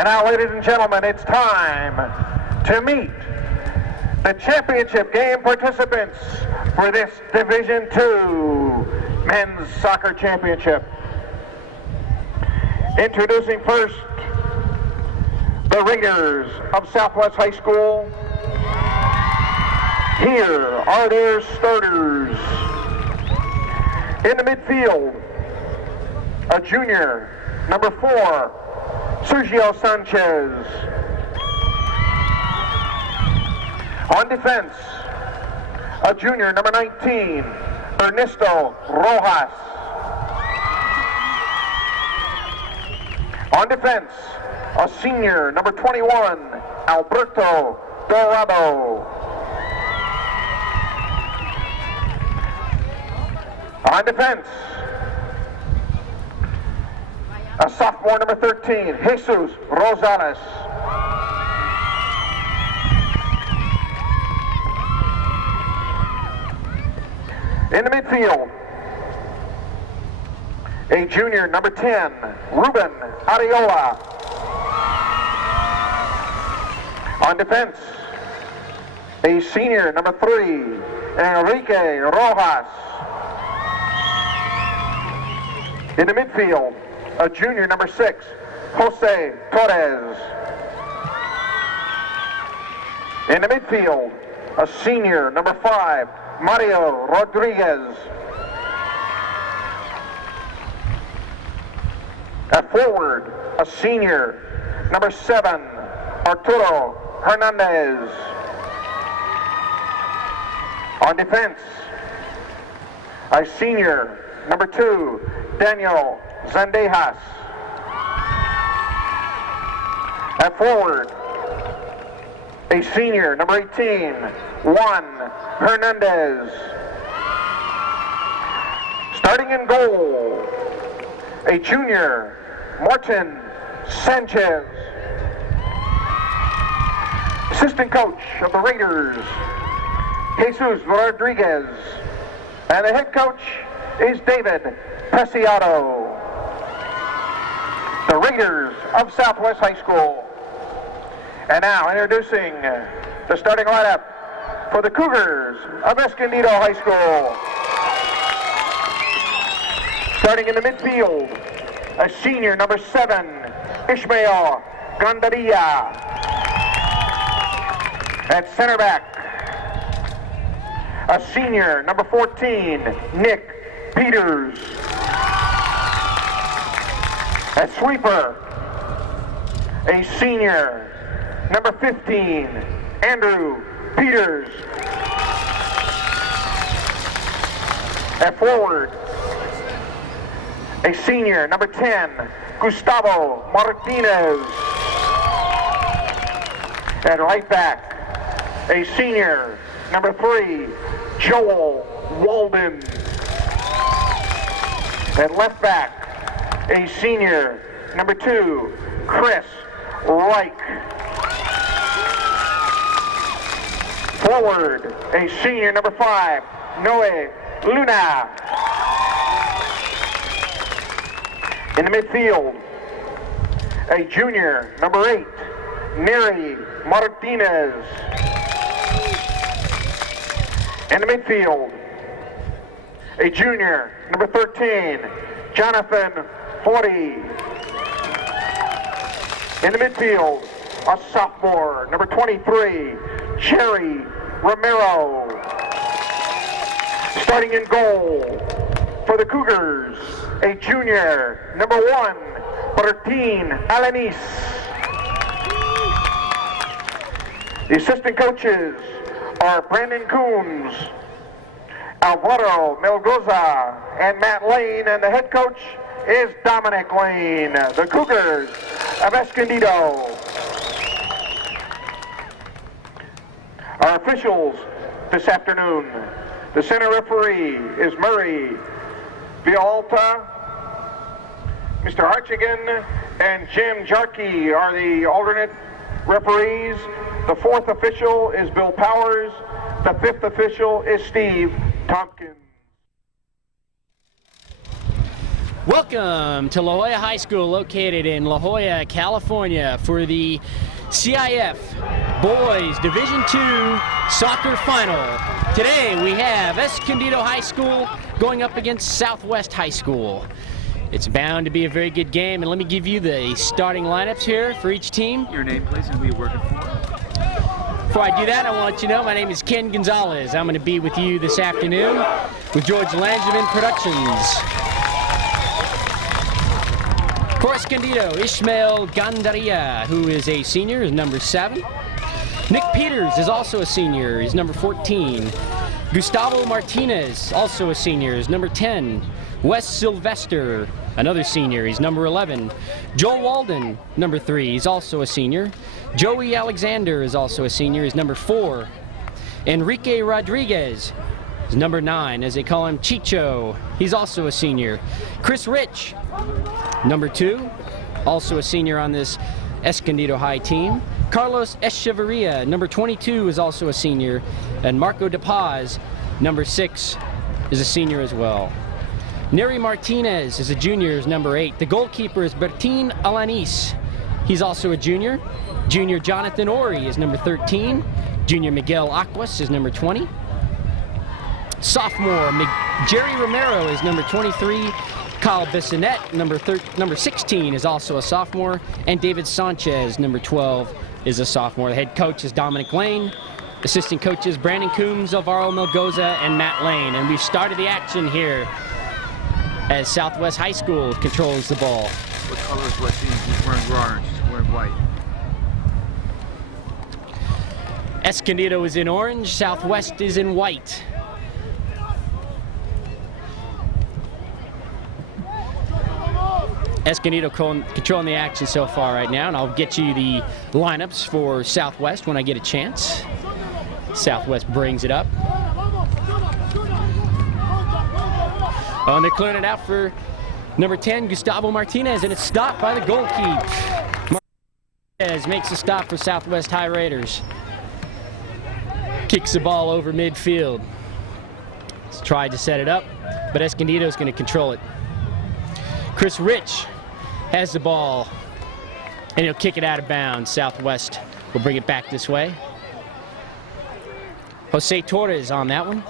And now, ladies and gentlemen, it's time to meet the championship game participants for this Division II Men's Soccer Championship. Introducing first, the Raiders of Southwest High School. Here are their starters. In the midfield, a junior, number 4, Sergio Sanchez. On defense, a junior, number 19, Ernesto Rojas. On defense, a senior, number 21, Alberto Dorado. On defense, a sophomore, number 13, Jesus Rosales. In the midfield, a junior, number 10, Ruben Ariola. On defense, a senior, number 3, Enrique Rojas. In the midfield, a junior, number 6, Jose Torres. In the midfield, a senior, number 5, Mario Rodriguez. At forward, a senior, number 7, Arturo Hernandez. On defense, a senior, number 2, Daniel Zandejas. At forward, a senior, number 18, Juan Hernandez. Starting in goal, a junior, Martin Sanchez. Assistant coach of the Raiders, Jesus Rodriguez. And the head coach is David Preciado. The Raiders of Southwest High School. And now introducing the starting lineup for the Cougars of Escondido High School. Starting in the midfield, a senior, number 7, Ishmael Gandaria. At center back, a senior, number 14, Nick Peters. At sweeper, a senior, number 15, Andrew Peters. At forward, a senior, number 10, Gustavo Martinez. At right back, a senior, number 3, Joel Walden. At left back, a senior, number 2, Chris Reich. Forward, a senior, number 5, Noe Luna. In the midfield, a junior, number 8, Neri Martinez. In the midfield, a junior, number 13, Jonathan Forty. In the midfield, a sophomore, number 23, Cherry Romero. Starting in goal for the Cougars, a junior, number 1, Bertin Alanis. The assistant coaches are Brandon Coons, Alvaro Melgoza, and Matt Lane, and the head coach is Dominic Lane, the Cougars of Escondido. Our officials this afternoon, the center referee is Murray Villalta, Mr. Archigan and Jim Jarkey are the alternate referees. The 4th official is Bill Powers. The 5th official is Steve Tompkins. Welcome to La Jolla High School, located in La Jolla, California, for the CIF Boys Division II Soccer Final. Today we have Escondido High School going up against Southwest High School. It's bound to be a very good game, and let me give you the starting lineups here for each team. Your name, please, and who you're working for. Before I do that, I want to let you know my name is Ken Gonzalez. I'm going to be with you this afternoon with George Langevin Productions. For Escondido, Ishmael Gandaria, who is a senior, is number 7. Nick Peters is also a senior, he's number 14. Gustavo Martinez, also a senior, is number 10. Wes Sylvester, another senior, he's number 11. Joel Walden, number 3, he's also a senior. Joey Alexander is also a senior, he's number 4. Enrique Rodriguez is number 9, as they call him Chicho, he's also a senior. Chris Rich, number 2, also a senior on this Escondido High team. Carlos Echeverria, number 22, is also a senior. And Marco De Paz, number 6, is a senior as well. Neri Martinez is a junior, is number 8. The goalkeeper is Bertin Alanis. He's also a junior. Junior Jonathan Ori is number 13. Junior Miguel Aquas is number 20. Sophomore Jerry Romero is number 23. Kyle Bissonette, number 16, is also a sophomore. And David Sanchez, number 12, is a sophomore. The head coach is Dominic Lane. Assistant coaches Brandon Coombs, Alvaro Melgoza, and Matt Lane. And we've started the action here as Southwest High School controls the ball. What color is Wes? He's wearing orange, he's wearing white. Escondido is in orange, Southwest is in white. Escondido controlling the action so far right now, and I'll get you the lineups for Southwest when I get a chance. Southwest brings it up. Oh, and they're clearing it out for number 10, Gustavo Martinez, and it's stopped by the goalkeeper. Martinez makes a stop for Southwest High Raiders. Kicks the ball over midfield. He's tried to set it up, but Escondido's going to control it. Chris Rich has the ball, and he'll kick it out of bounds. Southwest will bring it back this way. Jose Torres on that one,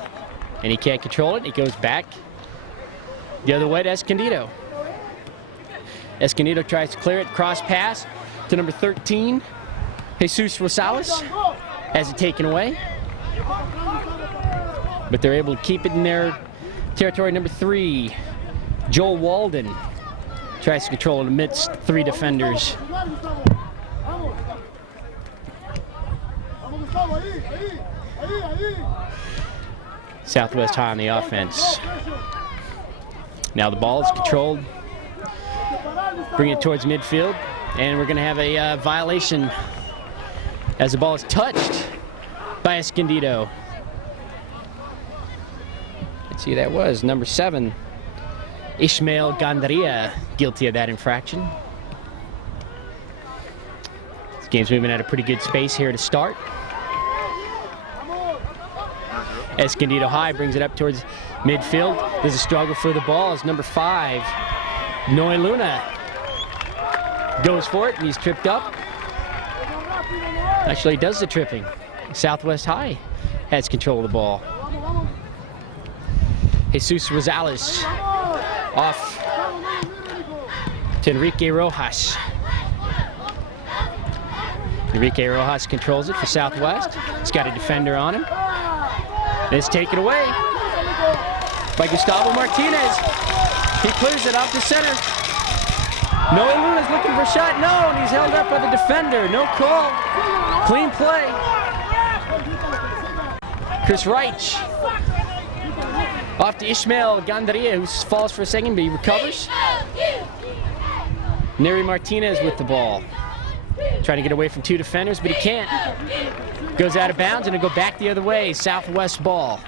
and he can't control it. He goes back the other way to Escondido. Escondido tries to clear it, cross pass to number 13, Jesus Rosales, has it taken away. But they're able to keep it in their territory. Number 3, Joel Walden tries to control it amidst 3 defenders. Southwest High on the offense. Now the ball is controlled. Bring it towards midfield, and we're going to have a violation as the ball is touched by Escondido. Let's see who that was. Number 7. Ishmael Gandaria, guilty of that infraction. This game's moving at a pretty good space here to start. Escondido High brings it up towards midfield. There's a struggle for the ball as number 5, Noe Luna, goes for it, and he's tripped up. Actually, he does the tripping. Southwest High has control of the ball. Jesus Rosales off to Enrique Rojas. Enrique Rojas controls it for Southwest. He's got a defender on him. And it's taken away by Gustavo Martinez. He clears it off the center. Noe Luna's looking for a shot. No, and he's held up by the defender. No call. Clean play. Chris Reich off to Ishmael Gandaria, who falls for a second, but he recovers. Neri Martinez with the ball. Trying to get away from 2 defenders, but he can't. Goes out of bounds, and it'll go back the other way. Southwest ball.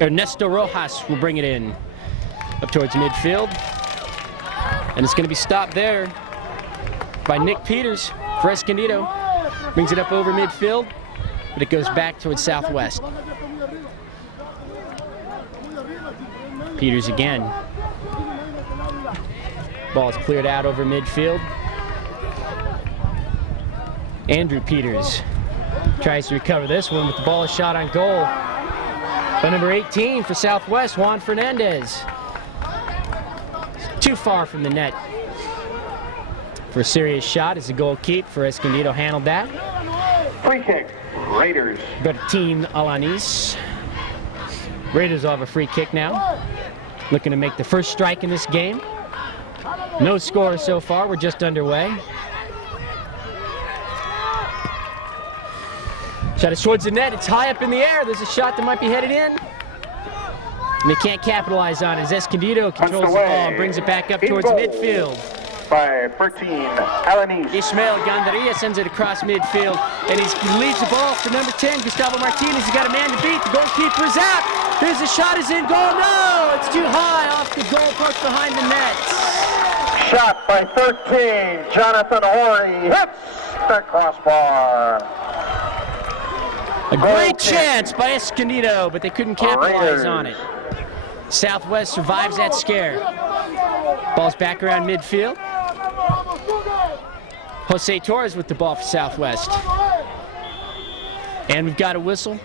Ernesto Rojas will bring it in up towards midfield. And it's going to be stopped there by Nick Peters for Escondido. Brings it up over midfield, but it goes back towards Southwest. Peters again. Ball is cleared out over midfield. Andrew Peters tries to recover this one, but the ball is shot on goal by number 18 for Southwest, Juan Fernandez. Too far from the net for a serious shot. As a goal keep for Escondido handled that. Free kick, Raiders. Bertin Alanis. Raiders will have a free kick now. Looking to make the first strike in this game. No score so far, we're just underway. Shot is towards the net, it's high up in the air. There's a shot that might be headed in. And they can't capitalize on it as Escondido controls the ball and brings it back up towards midfield. By Bertin Alanis. Ismael Gandaria sends it across midfield, and he leaves the ball for number 10, Gustavo Martinez. He's got a man to beat. The goalkeeper is out. Here's the shot, is in goal. No, it's too high off the goal post behind the net. Shot by 13, Jonathan Horry hits the crossbar. A great chance by Escondido, but they couldn't capitalize on it. Southwest survives that scare. Ball's back around midfield. Jose Torres with the ball for Southwest. And we've got a whistle.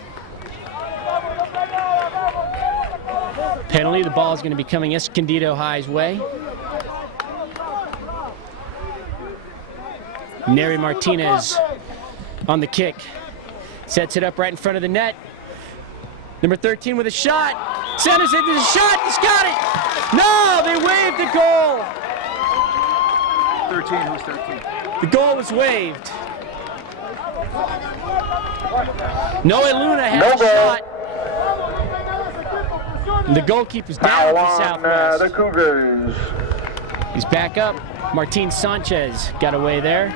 Penalty, the ball is going to be coming Escondido High's way. Neri Martinez on the kick. Sets it up right in front of the net. Number 13 with a shot. Centers it, there's a shot, he's got it! No, they waived the goal! 13, who's 13? The goal was waived. Noe Luna had a shot. And the goalkeeper's down for Southwest. The Cougars. He's back up. Martin Sanchez got away there.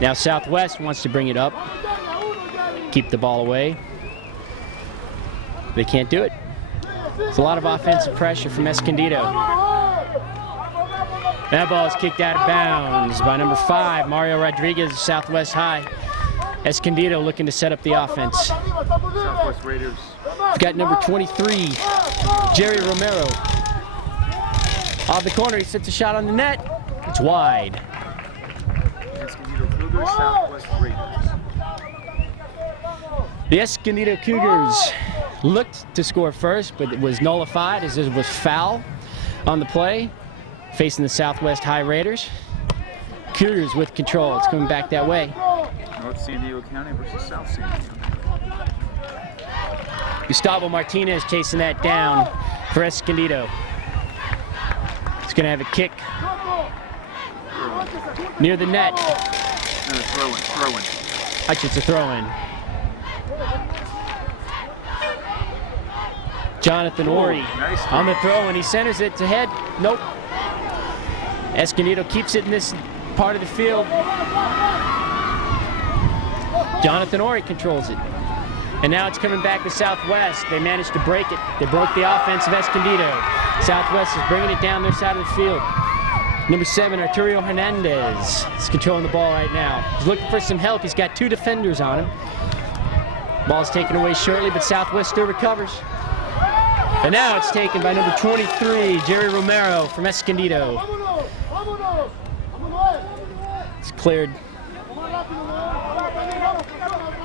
Now Southwest wants to bring it up. Keep the ball away. They can't do it. There's a lot of offensive pressure from Escondido. That ball is kicked out of bounds by number 5, Mario Rodriguez of Southwest High. Escondido looking to set up the offense. Southwest Raiders. We've got number 23, Jerry Romero. Off the corner, he sets a shot on the net. It's wide. Escondido Cougars, Southwest Raiders. The Escondido Cougars looked to score first, but it was nullified as it was foul on the play, facing the Southwest High Raiders. Cougars with control. It's coming back that way. North San Diego County versus South San Diego. Gustavo Martinez chasing that down for Escondido. He's going to have a kick near the net. No, throw-in. Actually, it's a throw-in. Jonathan Ori on the throw, and he centers it to head. Nope. Escondido keeps it in this part of the field. Jonathan Ori controls it. And now it's coming back to Southwest. They managed to break it. They broke the offense of Escondido. Southwest is bringing it down their side of the field. Number 7, Arturo Hernandez is controlling the ball right now. He's looking for some help. He's got 2 defenders on him. Ball's taken away shortly, but Southwest still recovers. And now it's taken by number 23, Jerry Romero from Escondido. It's cleared.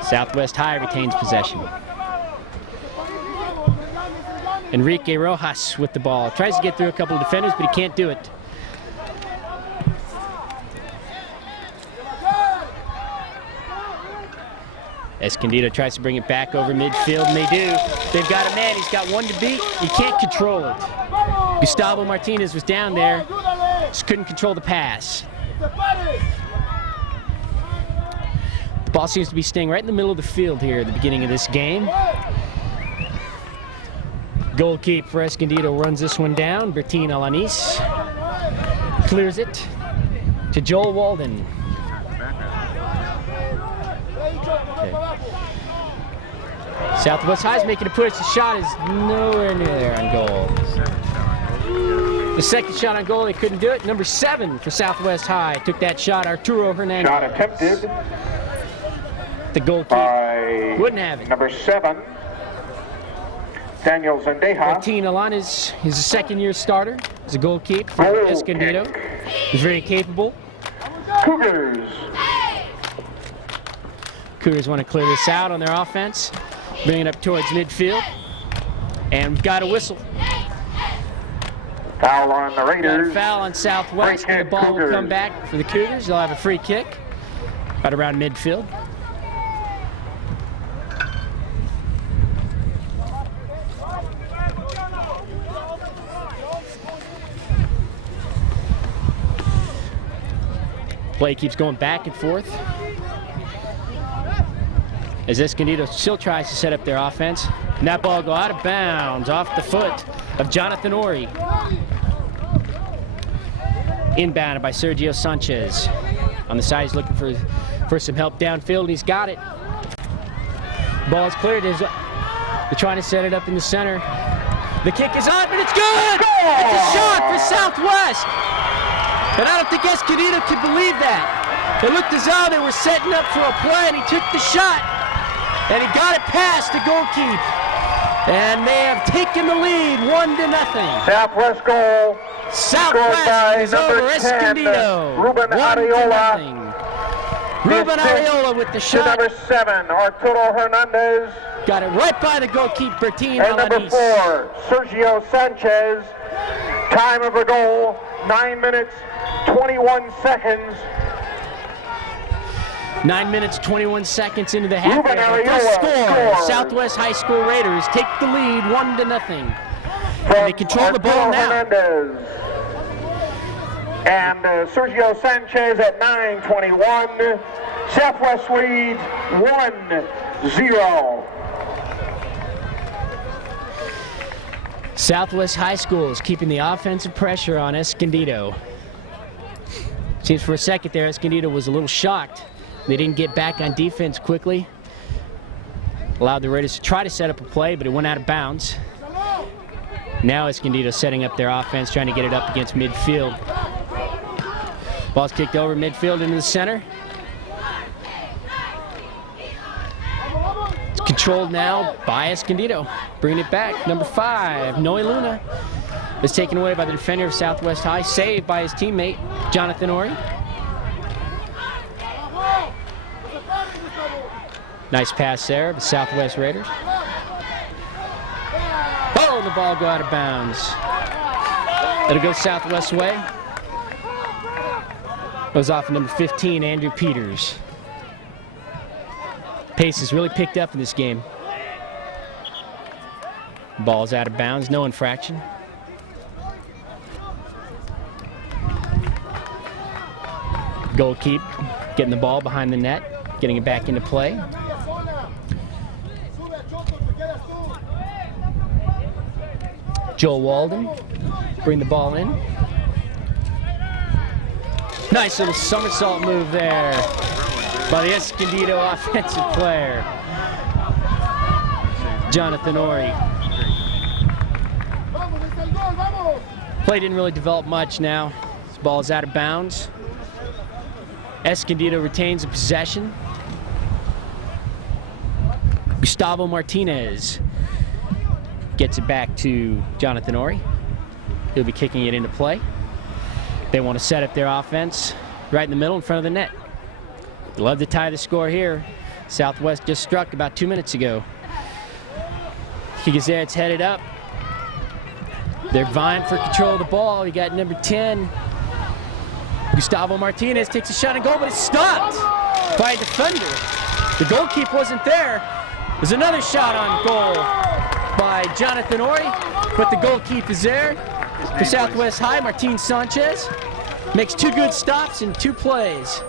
Southwest High retains possession. Enrique Rojas with the ball. Tries to get through a couple of defenders, but he can't do it. Escondido tries to bring it back over midfield, and they do. They've got a man. He's got 1 to beat. He can't control it. Gustavo Martinez was down there. Just couldn't control the pass. The ball seems to be staying right in the middle of the field here at the beginning of this game. Goal keep for Escondido runs this one down. Bertin Alanis clears it to Joel Walden. Okay. Southwest High's making a push. The shot is nowhere near there on goal. The second shot on goal, they couldn't do it. Number 7 for Southwest High took that shot, Arturo Hernandez. Shot attempted. The goalkeeper wouldn't have it. Number 7, Daniel Zendeja. Martin Alanes is a second-year starter. He's a goalkeeper for Goal Escondido. kick. He's very capable. Cougars. Cougars want to clear this out on their offense. Bring it up towards midfield. And we've got a whistle. Foul on the Got a Raiders. foul on Southwest. Free The kick, ball will Cougars. come back for the Cougars. They'll have a free kick right around midfield. Play keeps going back and forth as Escondido still tries to set up their offense. And that ball go out of bounds off the foot of Jonathan Ori. Inbounded by Sergio Sanchez. On the side, he's looking for some help downfield, and he's got it. Ball is cleared. They're trying to set it up in the center. The kick is on, and it's good! It's a shot for Southwest! And I don't think Escondido could believe that. It looked as though they were setting up for a play, and he took the shot. And he got it past the goalkeeper. And they have taken the lead 1-0. Southwest goal. Southwest is over number 10, Escondido. Ruben 1-0. Ruben Assist Arreola with the To shot. number 7, Arturo Hernandez. Got it right by the goalkeeper, Bertin And number Alanis. 4, Sergio Sanchez. Time of the goal, 9 minutes, 21 seconds. 9 minutes, 21 seconds into the half. Ruben The first Arreola score. scores. Southwest High School Raiders take the lead 1-0. From They control the ball Arturo now. Hernandez. And Sergio Sanchez at 9:21. Southwest leads 1-0. Southwest High School is keeping the offensive pressure on Escondido. Seems for a second there, Escondido was a little shocked. They didn't get back on defense quickly. Allowed the Raiders to try to set up a play, but it went out of bounds. Now Escondido setting up their offense, trying to get it up against midfield. Ball's kicked over midfield into the center. It's controlled now by Escondido. Bringing it back, number 5, Noe Luna. Is taken away by the defender of Southwest High, saved by his teammate, Jonathan Ori. Nice pass there, the Southwest Raiders. Oh, the ball go out of bounds. It'll go Southwest way. Goes off number 15, Andrew Peters. Pace has really picked up in this game. Ball's out of bounds, no infraction. Goalkeeper getting the ball behind the net, getting it back into play. Joel Walden bring the ball in. Nice little somersault move there by the Escondido offensive player, Jonathan Ori. Play didn't really develop much now. This ball is out of bounds. Escondido retains the possession. Gustavo Martinez gets it back to Jonathan Ori. He'll be kicking it into play. They want to set up their offense right in the middle in front of the net. They'd love to tie the score here. Southwest just struck about 2 minutes ago. Kick is there, it's headed up. They're vying for control of the ball. You got number 10. Gustavo Martinez takes a shot and goal, but it's stopped by a defender. The goalkeeper wasn't there. There's another shot on goal by Jonathan Ori, but the goalkeeper is there for Southwest High. Martin Sanchez makes 2 good stops in 2 plays.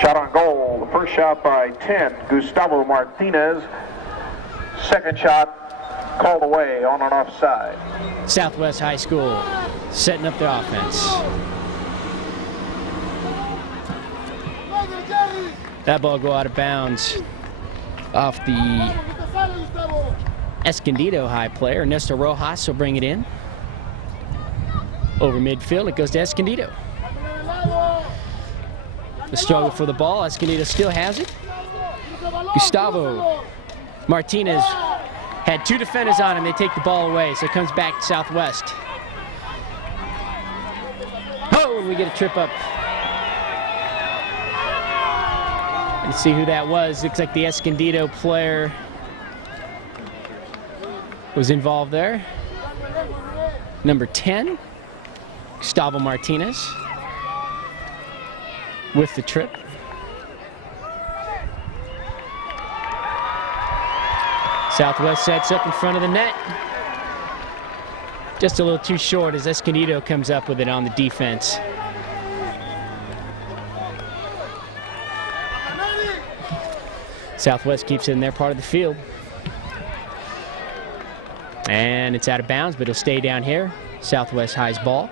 Shot on goal. The first shot by 10, Gustavo Martinez. Second shot called away on an offside. Southwest High School setting up their offense. That ball go out of bounds off the Escondido High player. Ernesto Rojas will bring it in. Over midfield, it goes to Escondido. The struggle for the ball, Escondido still has it. Gustavo Martinez Had 2 defenders on him. They take the ball away, so it comes back to Southwest. Oh, and we get a trip up. Let's see who that was. Looks like the Escondido player was involved there. Number 10, Gustavo Martinez with the trip. Southwest sets up in front of the net. Just a little too short as Escondido comes up with it on the defense. Southwest keeps it in their part of the field. And it's out of bounds, but it'll stay down here. Southwest High's ball.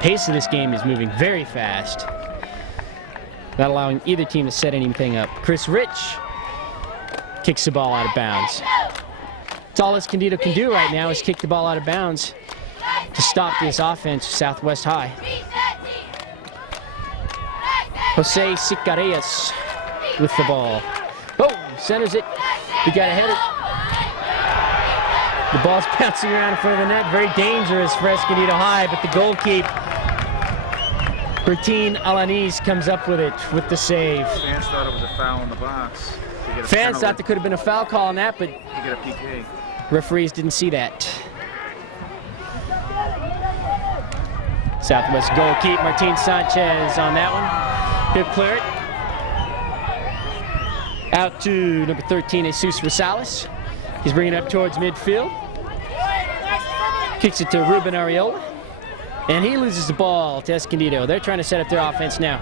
Pace of this game is moving very fast, not allowing either team to set anything up. Chris Rich kicks the ball out of bounds. That's all Escondido can do right now is kick the ball out of bounds to stop this offense of Southwest High. Jose Sicarillas with the ball. Oh, centers it. We got to head it. The ball's bouncing around in front of the net. Very dangerous for Escondido High, but the goalkeeper, Bertin Alanis, comes up with it with the save. Fans thought it was a foul in the box. Fans thought there could have been a foul call on that, but you get a PK. Referees didn't see that. Southwest goalkeeper Martin Sanchez on that one. He'll clear it. Out to number 13, Jesus Rosales. He's bringing it up towards midfield. Kicks it to Ruben Arreola. And he loses the ball to Escondido. They're trying to set up their offense now.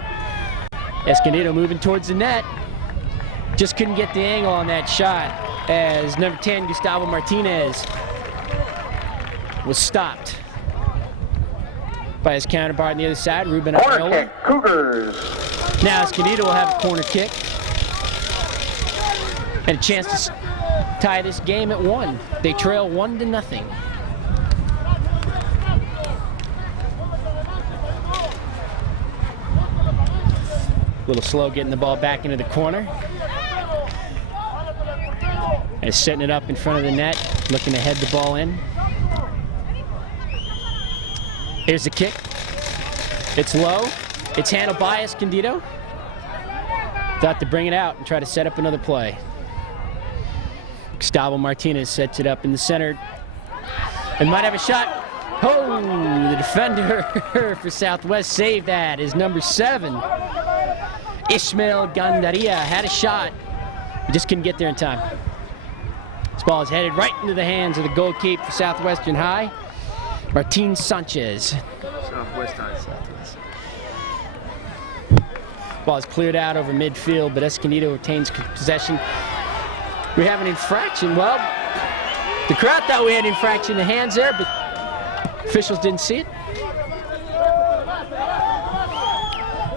Escondido moving towards the net. Just couldn't get the angle on that shot as number 10, Gustavo Martinez, was stopped by his counterpart on the other side, Ruben Corner Arreola. kick, Cougars. Now Escondido will have a corner kick and a chance to tie this game at 1. They trail 1-0. A little slow getting the ball back into the corner. And setting it up in front of the net, looking to head the ball in. Here's the kick. It's low. It's handled by Escondido. Thought to bring it out and try to set up another play. Gustavo Martinez sets it up in the center and might have a shot. Oh, the defender for Southwest saved that is number 7. Ismael Gandaria had a shot. He just couldn't get there in time. This ball is headed right into the hands of the goalkeeper for Southwestern High, Martin Sanchez. Southwest High. Ball is cleared out over midfield, but Escondido retains possession. We have an infraction. Well, the crowd thought we had an infraction in the hands there, but officials didn't see it.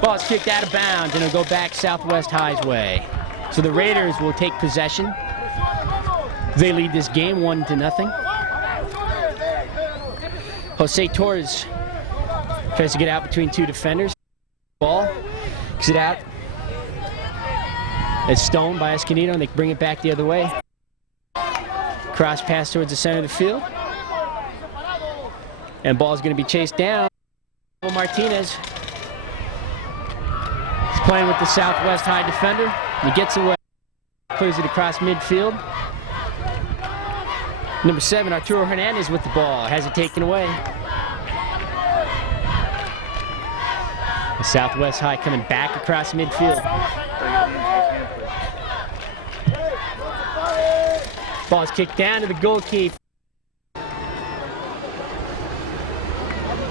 Ball is kicked out of bounds, and it'll go back Southwest High's way. So the Raiders will take possession. They lead this game 1-0. Jose Torres tries to get out between 2 defenders. Ball kicks it out. It's stoned by Escondido, and they bring it back the other way. Cross pass towards the center of the field. And ball's going to be chased down. Martinez is playing with the Southwest High defender. He gets away, clears it across midfield. Number 7, Arturo Hernandez with the ball, has it taken away. The Southwest High coming back across midfield. Ball is kicked down to the goalkeeper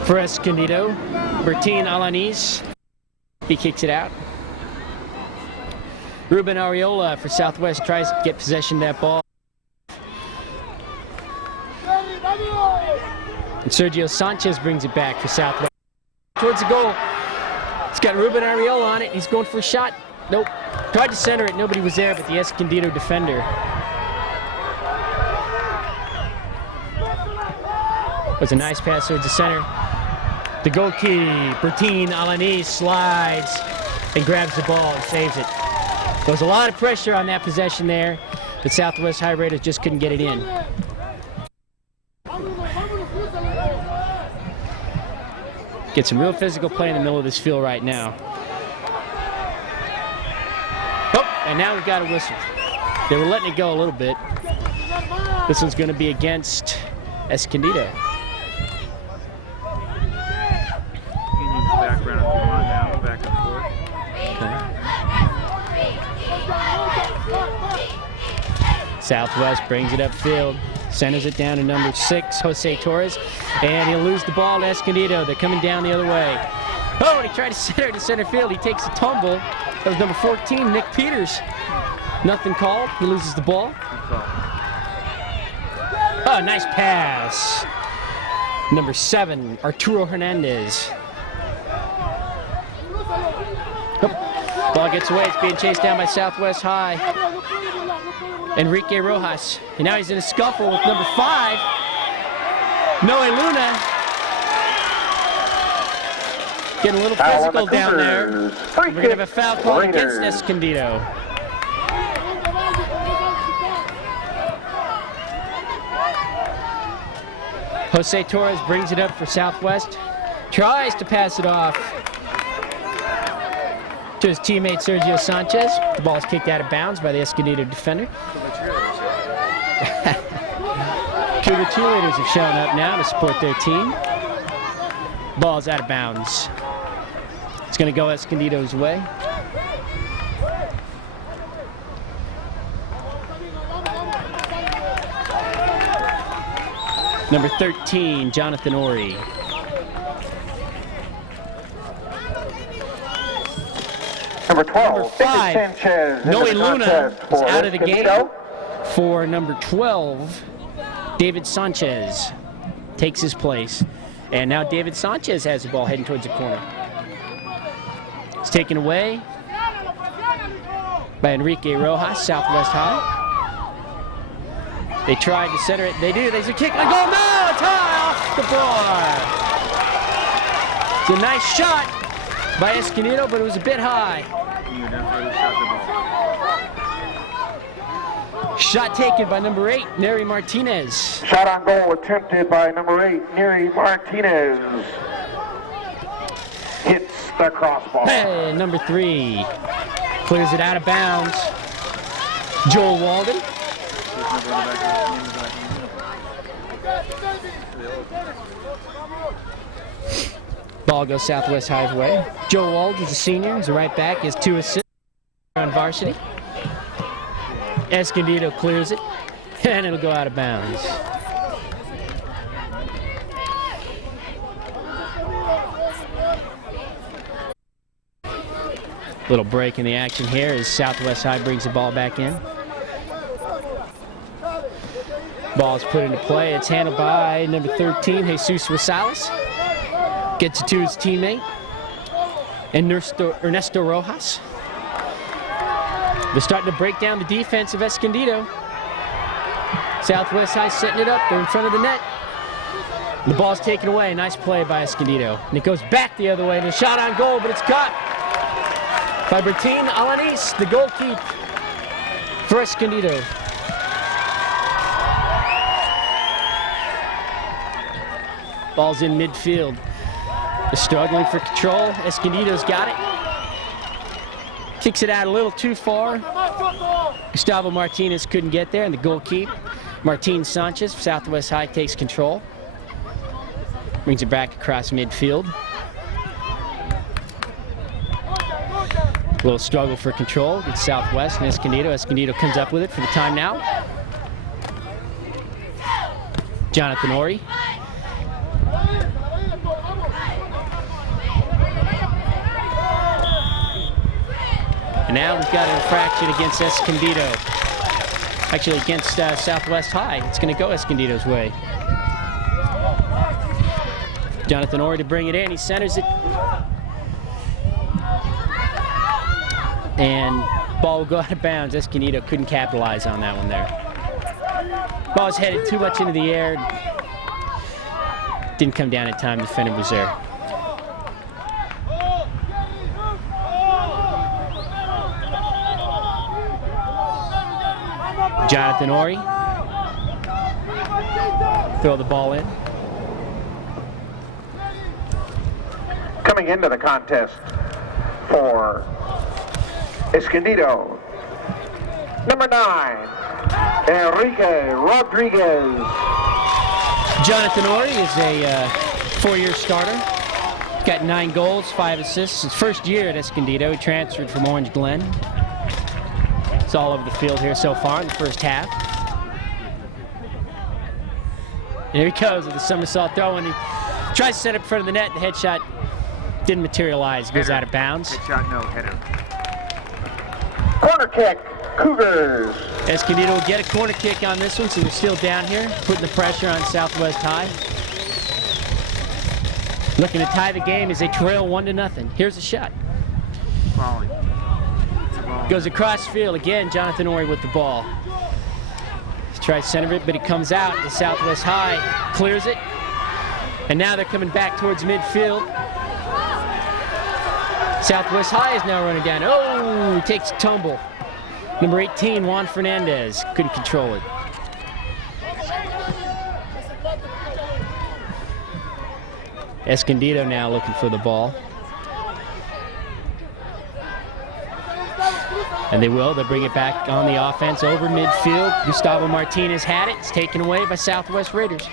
for Escondido, Bertin Alanis. He kicks it out. Ruben Arreola for Southwest tries to get possession of that ball. And Sergio Sanchez brings it back for Southwest. Towards the goal. It's got Ruben Arreola on it. He's going for a shot. Nope. Tried to center it. Nobody was there but the Escondido defender. It was a nice pass towards the center. The goalkeeper, Bertin Alanis, slides and grabs the ball and saves it. There was a lot of pressure on that possession there but Southwest High Raiders just couldn't get it in. Get some real physical play in the middle of this field right now. Oh, and now we've got a whistle. They were letting it go a little bit. This one's going to be against Escondido. You can use the background if you want now, back and forth. Southwest brings it upfield, centers it down to number 6, Jose Torres, and he'll lose the ball to Escondido. They're coming down the other way. Oh, and he tried to center it to center field. He takes a tumble. That was number 14, Nick Peters. Nothing called. He loses the ball. Oh, nice pass. Number 7, Arturo Hernandez. Oh, ball gets away. It's being chased down by Southwest High. Enrique Rojas. And now he's in a scuffle with number 5, Noe Luna. Getting a little physical down there. We're going to have a foul call against Escondido. Jose Torres brings it up for Southwest. Tries to pass it off to his teammate Sergio Sanchez. The ball is kicked out of bounds by the Escondido defender. Cougar cheerleaders have shown up now to support their team. Ball's out of bounds. It's going to go Escondido's way. Number 13, Jonathan Ori. Number 12, Number 5, Sanchez. Noe Luna is out of the Escondido. game. For number 12, David Sanchez takes his place. And now David Sanchez has the ball heading towards the corner. It's taken away by Enrique Rojas, Southwest High. They tried to center it. They do. There's a kick and a goal. No, it's high off the bar. It's a nice shot by Escondido, but it was a bit high. You definitely shot the ball. Shot taken by number 8, Neri Martinez. Shot on goal attempted by number 8, Neri Martinez. Hits the crossbar. Hey, number 3 clears it out of bounds. Joel Walden. Ball goes Southwest High's way. Joe Walden is a senior. He's a right back. He has 2 assists on varsity. Escondido clears it, and it'll go out of bounds. Little break in the action here as Southwest High brings the ball back in. Ball is put into play. It's handled by number 13, Jesus Rosales. Gets it to his teammate, Ernesto Rojas. They're starting to break down the defense of Escondido. Southwest High setting it up. They're in front of the net. The ball's taken away. Nice play by Escondido. And it goes back the other way. And a shot on goal, but it's caught by Bertin Alanis, the goalkeeper for Escondido. Ball's in midfield. They're struggling for control. Escondido's got it. Kicks it out a little too far. Gustavo Martinez couldn't get there, and the goalkeeper, Martin Sanchez, Southwest High, takes control. Brings it back across midfield. A little struggle for control against Southwest and Escondido. Escondido comes up with it for the time now. Jonathan Ori. And now we've got an infraction against Escondido. Actually, against Southwest High. It's going to go Escondido's way. Jonathan Ori to bring it in. He centers it. And ball will go out of bounds. Escondido couldn't capitalize on that one there. Ball's headed too much into the air. Didn't come down in time. The defender was there. Jonathan Ori. Throw the ball in. Coming into the contest for Escondido, number 9, Enrique Rodriguez. Jonathan Ori is a 4-year starter. Got 9 goals, 5 assists. His first year at Escondido. He transferred from Orange Glen. It's all over the field here so far in the first half. And here he goes with the somersault throw, and he tries to set it in front of the net. The headshot didn't materialize, goes out of bounds. Headshot, no, header. Corner kick, Cougars. Escondido will get a corner kick on this one, so they're still down here, putting the pressure on Southwest High. Looking to tie the game as they trail 1-0. Here's a shot. Volley. Goes across field again. Jonathan Ori with the ball. He tries to center it, but he comes out. The Southwest High clears it, and now they're coming back towards midfield. Southwest High is now running down. Oh, he takes a tumble. Number 18, Juan Fernandez, couldn't control it. Escondido now looking for the ball. And they will. They'll bring it back on the offense over midfield. Gustavo Martinez had it. It's taken away by Southwest Raiders.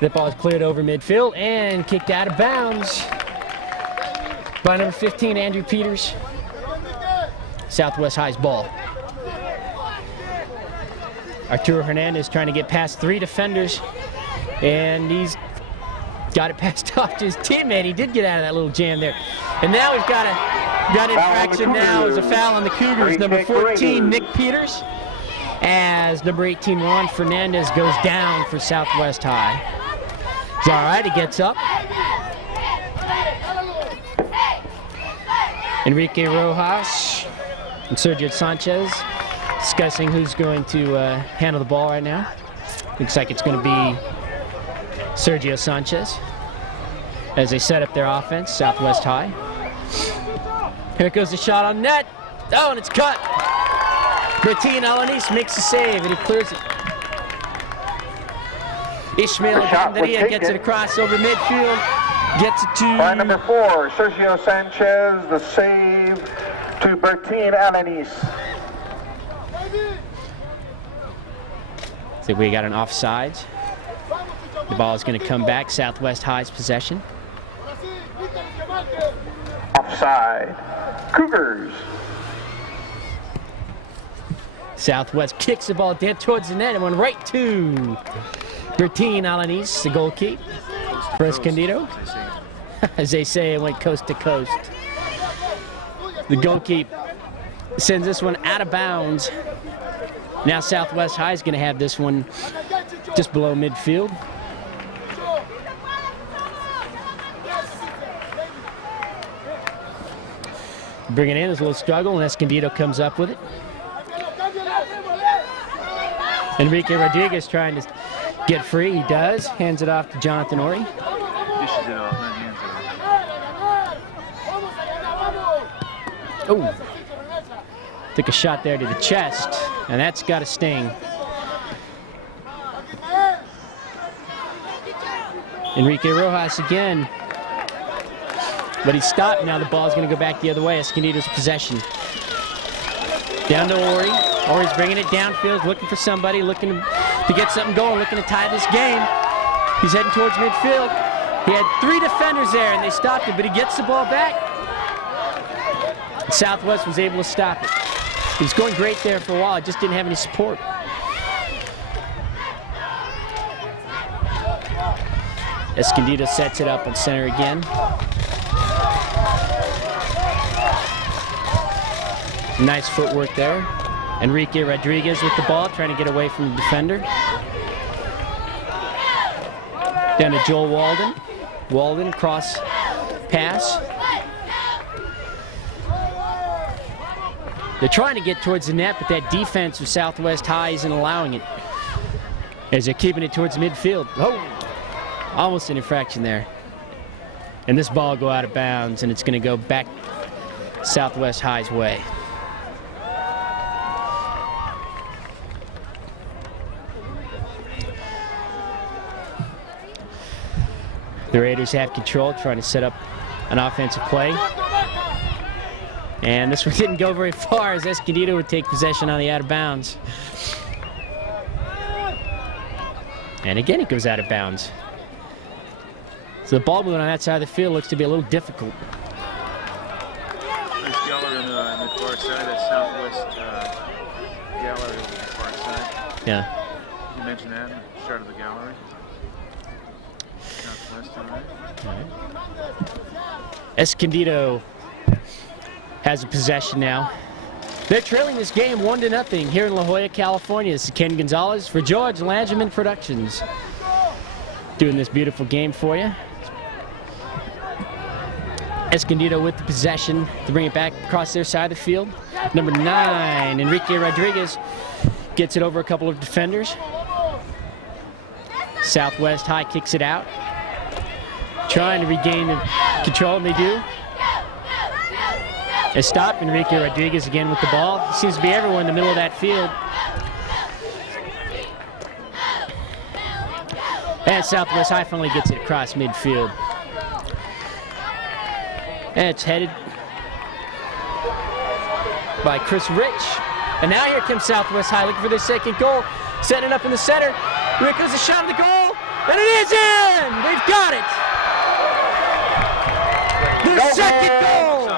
That ball is cleared over midfield and kicked out of bounds by number 15, Andrew Peters. Southwest High's ball. Arturo Hernandez trying to get past 3 defenders, and he's got it passed off to his teammate. He did get out of that little jam there. And now we've got infraction now as a foul on the Cougars. Number 14, Nick Peters, as number 18, Juan Fernandez goes down for Southwest High. It's all right, he gets up. Enrique Rojas and Sergio Sanchez discussing who's going to handle the ball right now. Looks like it's going to be Sergio Sanchez as they set up their offense, Southwest High. Here goes the shot on net. Oh, and it's cut. Bertin Alanis makes the save, and he clears it. Ishmael Gandaria gets it across over midfield. Gets it to... By number 4, Sergio Sanchez, the save to Bertin Alanis. So we got an offsides. The ball is going to come back. Southwest High's possession. Offside. Cougars. Southwest kicks the ball dead towards the net and went right to Bertin Alanis, the goalkeeper for Escondido. As they say, it went coast to coast. The goalkeeper sends this one out of bounds. Now Southwest High is going to have this one just below midfield. Bring it in, there's a little struggle, and Escondido comes up with it. Enrique Rodriguez trying to get free. He does. Hands it off to Jonathan Ori. Dishes it off, not hands it off. Oh. Took a shot there to the chest, and that's got a sting. Enrique Rojas again. But he's stopped. Now the ball's going to go back the other way. Escondido's possession. Down to Ori. Ori's bringing it downfield, looking for somebody, looking to get something going, looking to tie this game. He's heading towards midfield. He had 3 defenders there, and they stopped him, but he gets the ball back. Southwest was able to stop it. He was going great there for a while. It just didn't have any support. Escondido sets it up on center again. Nice footwork there. Enrique Rodriguez with the ball, trying to get away from the defender. Down to Joel Walden. Walden, cross pass. They're trying to get towards the net, but that defense of Southwest High isn't allowing it, as they're keeping it towards midfield. Oh, almost an infraction there. And this ball will go out of bounds, and it's going to go back Southwest High's way. The Raiders have control, trying to set up an offensive play. And this one didn't go very far as Escondido would take possession on the out of bounds. And again, it goes out of bounds. So the ball movement on that side of the field looks to be a little difficult. There's gallery on the far side, that's southwest gallery on the far side. Yeah. You mentioned that at the start of the gallery. Southwest, all right. Escondido has a possession now. They're trailing this game 1-0 here in La Jolla, California. This is Ken Gonzalez for George Langerman Productions. Doing this beautiful game for you. Escondido with the possession to bring it back across their side of the field. Number 9, Enrique Rodriguez, gets it over a couple of defenders. Southwest High kicks it out. Trying to regain the control, and they do. They stop. Enrique Rodriguez again with the ball. Seems to be everyone in the middle of that field. And Southwest High finally gets it across midfield. And it's headed by Chris Rich. And now here comes Southwest High looking for their second goal. Setting it up in the center. Here comes the shot of the goal. And it is in! They've got it! Their second goal!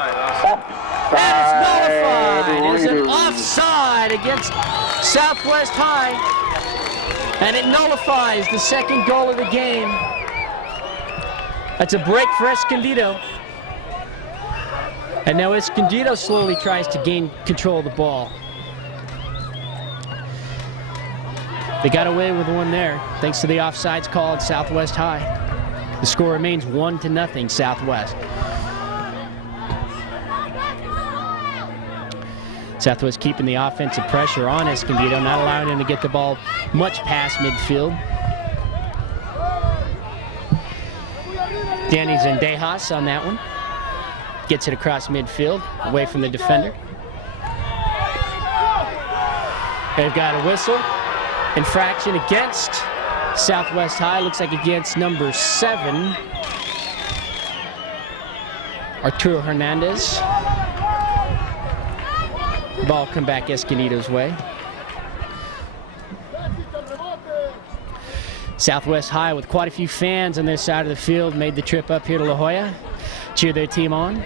And it's nullified. It is an offside against Southwest High. And it nullifies the second goal of the game. That's a break for Escondido. And now Escondido slowly tries to gain control of the ball. They got away with one there, thanks to the offsides call at Southwest High. The score remains 1-0 Southwest. Southwest keeping the offensive pressure on Escondido, not allowing him to get the ball much past midfield. Danny Zendejas on that one. Gets it across midfield, away from the defender. They've got a whistle. Infraction against Southwest High. Looks like against number 7, Arturo Hernandez. Ball come back Escondido's way. Southwest High with quite a few fans on their side of the field made the trip up here to La Jolla. Cheer their team on.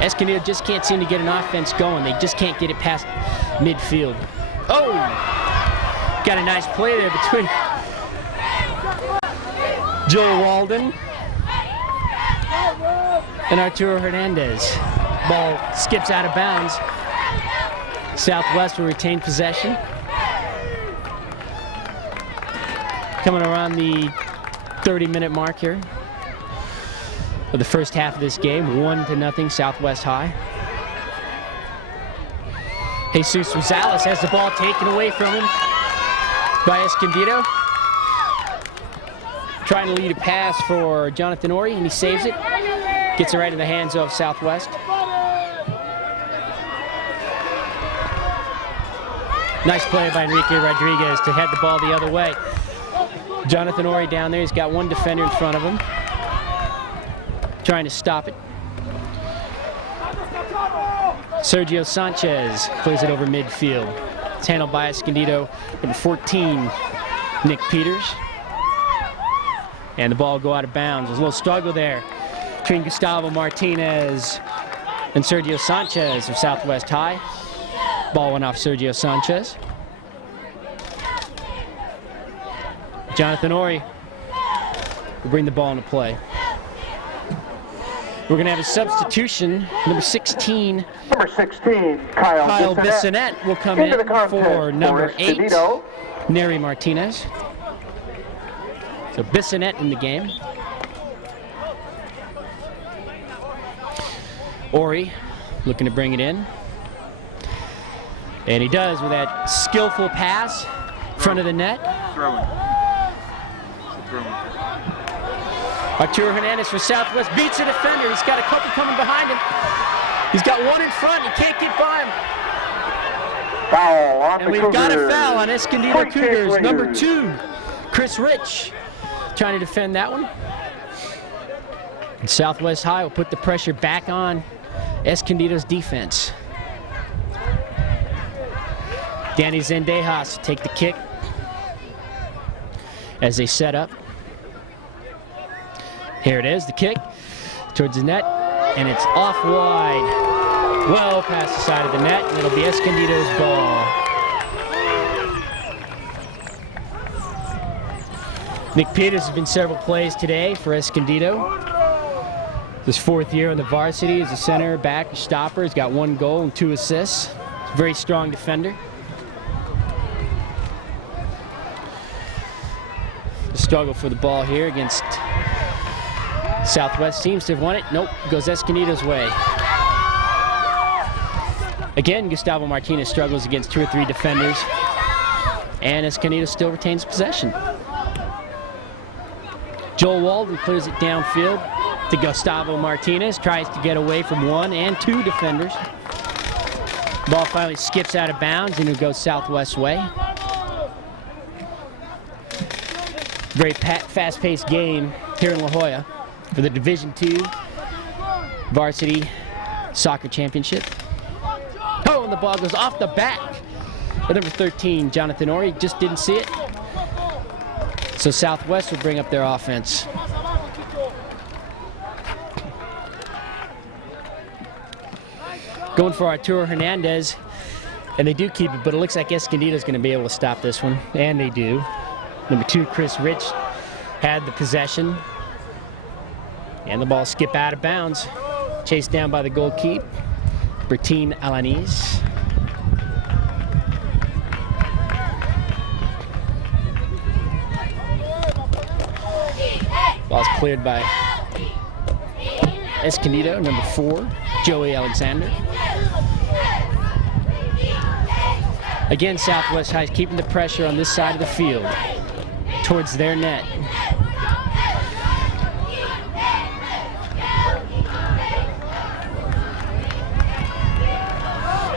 Escondido just can't seem to get an offense going. They just can't get it past midfield. Oh! Got a nice play there between Joel Walden and Arturo Hernandez. Ball skips out of bounds. Southwest will retain possession. Coming around the 30-minute mark here of the first half of this game, 1-0 Southwest High. Jesus Rosales has the ball taken away from him by Escondido. Trying to lead a pass for Jonathan Ori, and he saves it. Gets it right in the hands of Southwest. Nice play by Enrique Rodriguez to head the ball the other way. Jonathan Ori down there, he's got one defender in front of him. Trying to stop it. Sergio Sanchez clears it over midfield. It's handled by Escondido, number 14, Nick Peters. And the ball will go out of bounds. There's a little struggle there between Gustavo Martinez and Sergio Sanchez of Southwest High. Ball went off Sergio Sanchez. Jonathan Ori will bring the ball into play. We're going to have a substitution. Number 16, Kyle Bissonette will come in for number 8, Neri Martinez. So Bissonette in the game. Ori looking to bring it in. And he does with that skillful pass in front of the net. Arturo Hernandez for Southwest beats the defender. He's got a couple coming behind him. He's got one in front. He can't get by him. Foul on And the we've got a Cougars. foul on Escondido Free kick, Cougars. Number Raiders. 2, Chris Rich, trying to defend that one. And Southwest High will put the pressure back on Escondido's defense. Danny Zendejas take the kick as they set up. Here it is, the kick towards the net, and it's off wide, well past the side of the net, and it'll be Escondido's ball. Nick Peters has been several plays today for Escondido. His 4th year on the varsity as a center, back, stopper. He's got 1 goal and 2 assists. Very strong defender. The struggle for the ball here against Southwest. Seems to have won it. Nope, goes Escondido's way. Again, Gustavo Martinez struggles against 2 or 3 defenders, and Escondido still retains possession. Joel Walden clears it downfield to Gustavo Martinez, tries to get away from 1 and 2 defenders. Ball finally skips out of bounds and it goes Southwest way. Very fast-paced game here in La Jolla for the Division II Varsity Soccer Championship. Oh, and the ball goes off the back of number 13, Jonathan Ori. Just didn't see it. So Southwest will bring up their offense. Going for Arturo Hernandez, and they do keep it, but it looks like Escondido's going to be able to stop this one, and they do. Number 2, Chris Rich, had the possession, and the ball skip out of bounds. Chased down by the goalkeeper, Bertine Alanis. Ball's cleared by Escondido, number 4, Joey Alexander. Again, Southwest High is keeping the pressure on this side of the field towards their net.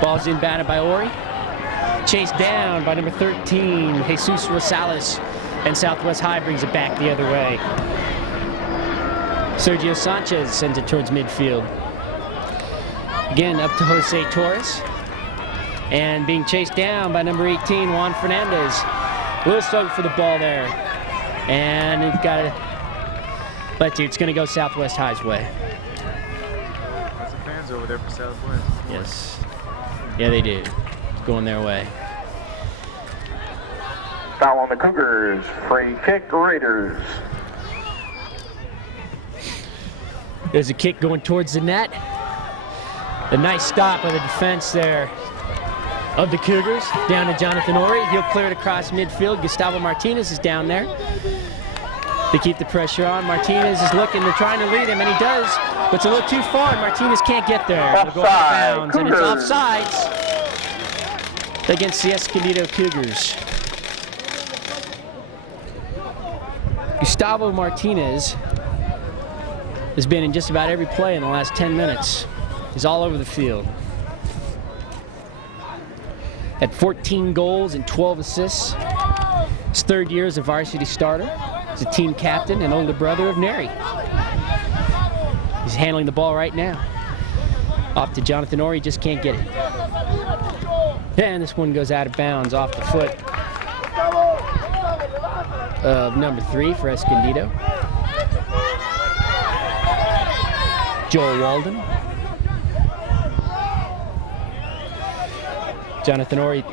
Ball's inbounded by Ori. Chased down by number 13, Jesus Rosales, and Southwest High brings it back the other way. Sergio Sanchez sends it towards midfield. Again, up to Jose Torres. And being chased down by number 18, Juan Fernandez. A little struggle for the ball there. And you've got to let you, it's going to go Southwest High's way. Lots of fans over there for Southwest. Yes. Yeah, they do. It's going their way. Foul on the Cougars. Free kick, Raiders. There's a kick going towards the net. A nice stop by the defense there of the Cougars. Down to Jonathan Ori. He'll clear it across midfield. Gustavo Martinez is down there. They keep the pressure on. Martinez is looking. They're trying to lead him, and he does. But it's a little too far. Martinez can't get there. It'll go out of bounds, and it's offsides against the Escondido Cougars. Gustavo Martinez has been in just about every play in the last 10 minutes. He's all over the field. Had 14 goals and 12 assists. His 3rd year as a varsity starter. He's a team captain and older brother of Neri. He's handling the ball right now. Off to Jonathan Ori, just can't get it. And this one goes out of bounds off the foot of number 3 for Escondido. Joel Walden. Jonathan Ori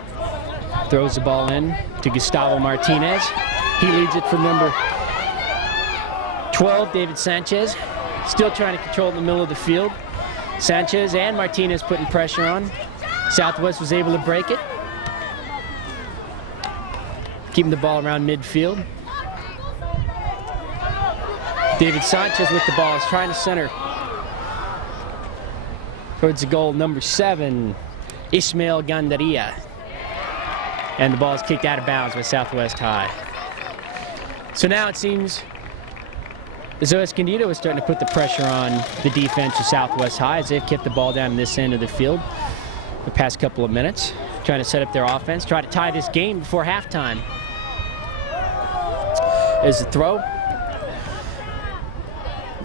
throws the ball in to Gustavo Martinez. He leads it from number 12, David Sanchez. Still trying to control it in the middle of the field. Sanchez and Martinez putting pressure on. Southwest was able to break it. Keeping the ball around midfield. David Sanchez with the ball is trying to center towards the goal, number 7, Ismael Gandaria. And the ball is kicked out of bounds by Southwest High. So now it seems as though Escondido is starting to put the pressure on the defense of Southwest High as they've kept the ball down in this end of the field the past couple of minutes. trying to set up their offense, try to tie this game before halftime. There's the throw.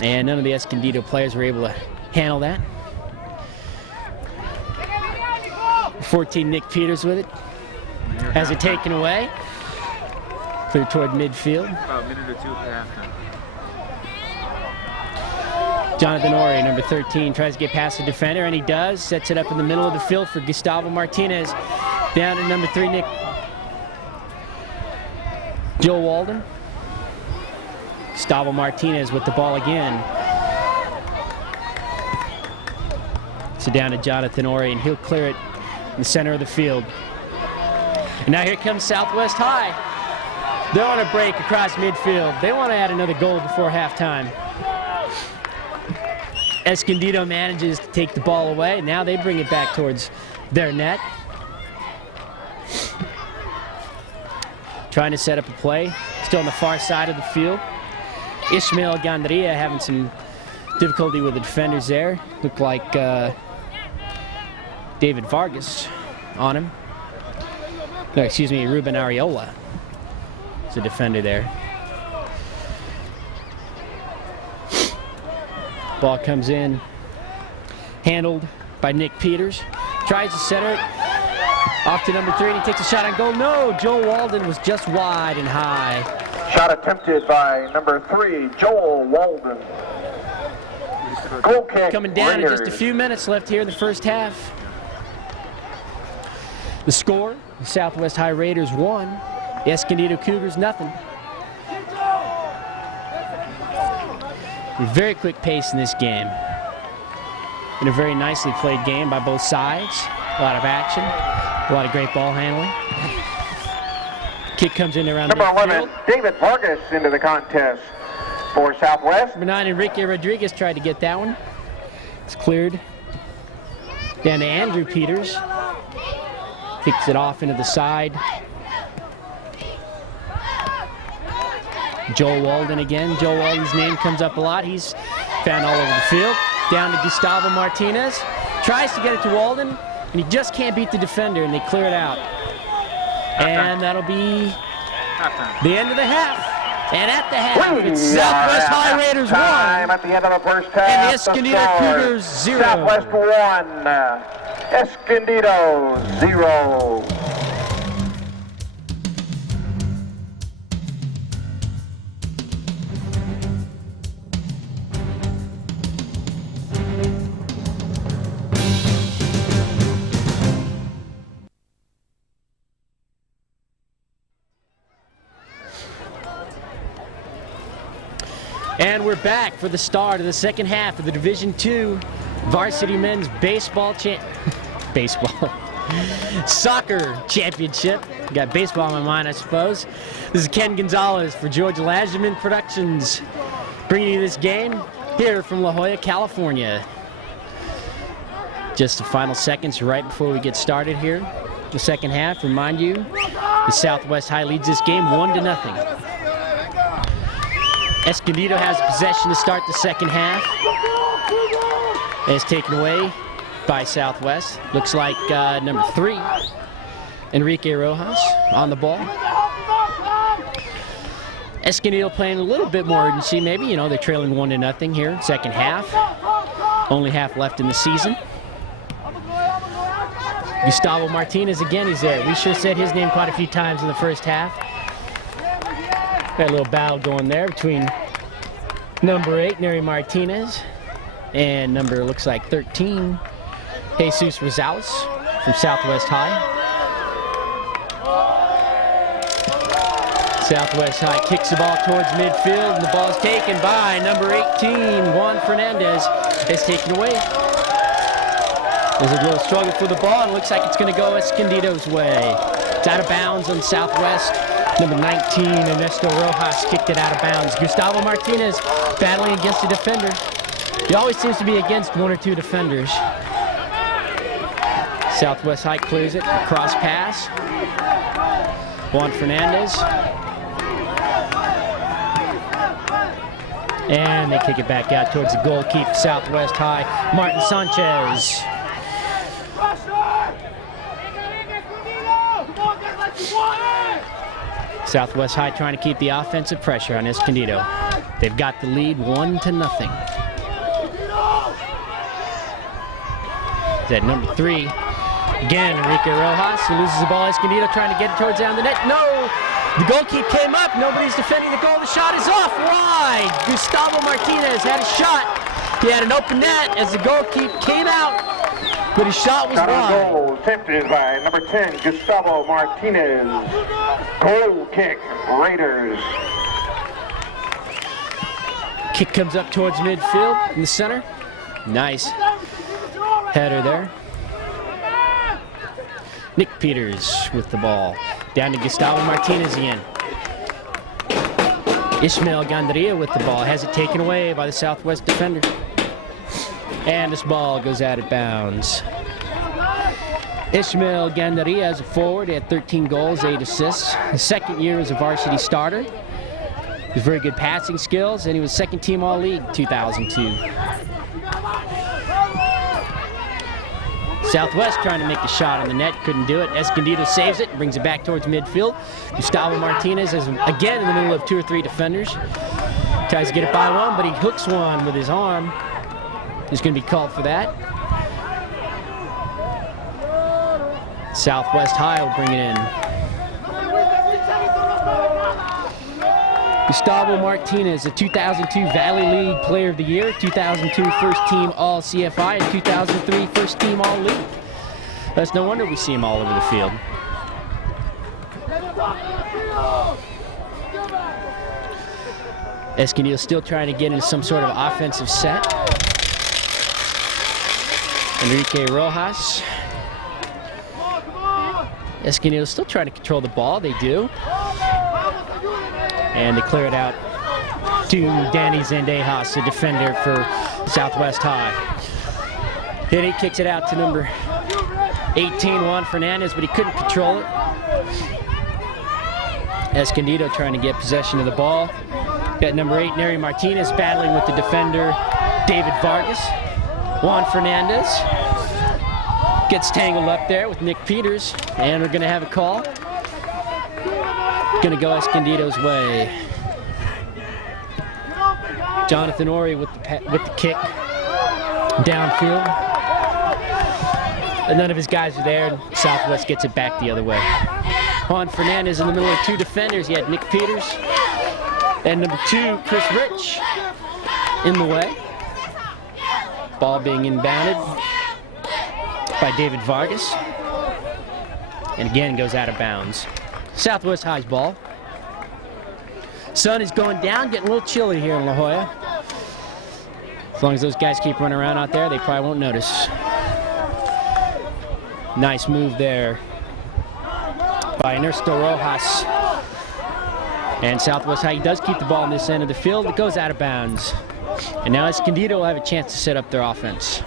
And none of the Escondido players were able to handle that. 14, Nick Peters with it. Has it taken away. Clear toward midfield. About a minute or two for halftime. Jonathan Ori, number 13, tries to get past the defender, and he does. Sets it up in the middle of the field for Gustavo Martinez. Down to number 3, Nick. Joe Walden. Gustavo Martinez with the ball again. So down to Jonathan Ori, and he'll clear it in the center of the field. And now here comes Southwest High. They're on a break across midfield. They want to add another goal before halftime. Escondido manages to take the ball away. Now they bring it back towards their net. Trying to set up a play. Still on the far side of the field. Ishmael Gandaria having some difficulty with the defenders there. Looked like David Vargas on him. No, excuse me, Ruben Areola is the defender there. Ball comes in, handled by Nick Peters. Tries to center it off to number 3, and he takes a shot on goal. No, Joel Walden was just wide and high. Shot attempted by number 3, Joel Walden. Goal kick. Coming down in just a few minutes left here in the first half. The score, the Southwest High Raiders 1, the Escondido Cougars nothing. A very quick pace in this game. And a very nicely played game by both sides. A lot of action, a lot of great ball handling. Kick comes in around number midfield. 11, David Vargas into the contest for Southwest. Number 9, Enrique Rodriguez tried to get that one. It's cleared. Down to Andrew Peters. Kicks it off into the side. Joel Walden again. Joel Walden's name comes up a lot. He's found all over the field. Down to Gustavo Martinez. Tries to get it to Walden, and he just can't beat the defender, and they clear it out. And that'll be the end of the half. And at the half, it's Southwest High Raiders 1. At the end of the first half, and the Escondido Cougars 0. Southwest 1, Escondido 0. And we're back for the start of the second half of the Division II Varsity Men's Soccer Championship. Got baseball on my mind, I suppose. This is Ken Gonzalez for George Lageman Productions, bringing you this game here from La Jolla, California. Just the final seconds right before we get started here. The second half, remind you, the Southwest High leads this game 1-0. Escondido has possession to start the second half. And it's taken away by Southwest. Looks like number 3, Enrique Rojas, on the ball. Escondido playing a little bit more urgency, maybe. You know, they're trailing 1-0 here, second half. Only half left in the season. Gustavo Martinez again, he's there. We sure said his name quite a few times in the first half. Got a little battle going there between number 8, Neri Martinez, and number, looks like 13, Jesus Rosales from Southwest High. Southwest High kicks the ball towards midfield, and the ball is taken by number 18, Juan Fernandez. It's taken away. There's a little struggle for the ball, and it looks like it's going to go Escondido's way. It's out of bounds on Southwest. Number 19, Ernesto Rojas kicked it out of bounds. Gustavo Martinez battling against the defender. He always seems to be against 1 or 2 defenders. Southwest High clears it. Cross pass. Juan Fernandez. And they kick it back out towards the goalkeeper, Southwest High, Martin Sanchez. Southwest High trying to keep the offensive pressure on Escondido. They've got the lead 1-0. At number 3, again, Enrique Rojas, who loses the ball. Escondido trying to get it towards down the net. No! The goalkeeper came up. Nobody's defending the goal. The shot is off wide. Gustavo Martinez had a shot. He had an open net as the goalkeeper came out, but his shot was wide. Goal attempted by number 10, Gustavo Martinez. Goal kick, Raiders. Kick comes up towards midfield in the center. Nice header there. Nick Peters with the ball. Down to Gustavo Martinez again. Ishmael Gandaria with the ball. Has it taken away by the Southwest defender. And this ball goes out of bounds. Ishmael Gandaria as a forward, he had 13 goals, 8 assists. His second year as a varsity starter. He has very good passing skills, and he was second team All-League 2002. Southwest trying to make the shot on the net, couldn't do it. Escondido saves it, brings it back towards midfield. Gustavo Martinez is again in the middle of 2 or 3 defenders. Tries to get it by one, but he hooks one with his arm. He's going to be called for that. Southwest High will bring it in. Gustavo Martinez, the 2002 Valley League Player of the Year, 2002 First Team All-CFI, and 2003 First Team All-League. That's no wonder we see him all over the field. Escondido still trying to get into some sort of offensive set. Enrique Rojas. Escondido still trying to control the ball, they do. And they clear it out to Danny Zendejas, the defender for Southwest High. Then he kicks it out to number 18, Juan Fernandez, but he couldn't control it. Escondido trying to get possession of the ball. Got number 8, Neri Martinez, battling with the defender, David Vargas. Juan Fernandez gets tangled up there with Nick Peters, and we're going to have a call. Going to go Escondido's way. Jonathan Ori with the kick downfield. And none of his guys are there, and Southwest gets it back the other way. Juan Fernandez in the middle of 2 defenders. He had Nick Peters and number 2, Chris Rich, in the way. Ball being inbounded by David Vargas. And again goes out of bounds. Southwest High's ball. Sun is going down, getting a little chilly here in La Jolla. As long as those guys keep running around out there, they probably won't notice. Nice move there by Ernesto Rojas. And Southwest High does keep the ball in this end of the field. It goes out of bounds. And now Escondido will have a chance to set up their offense.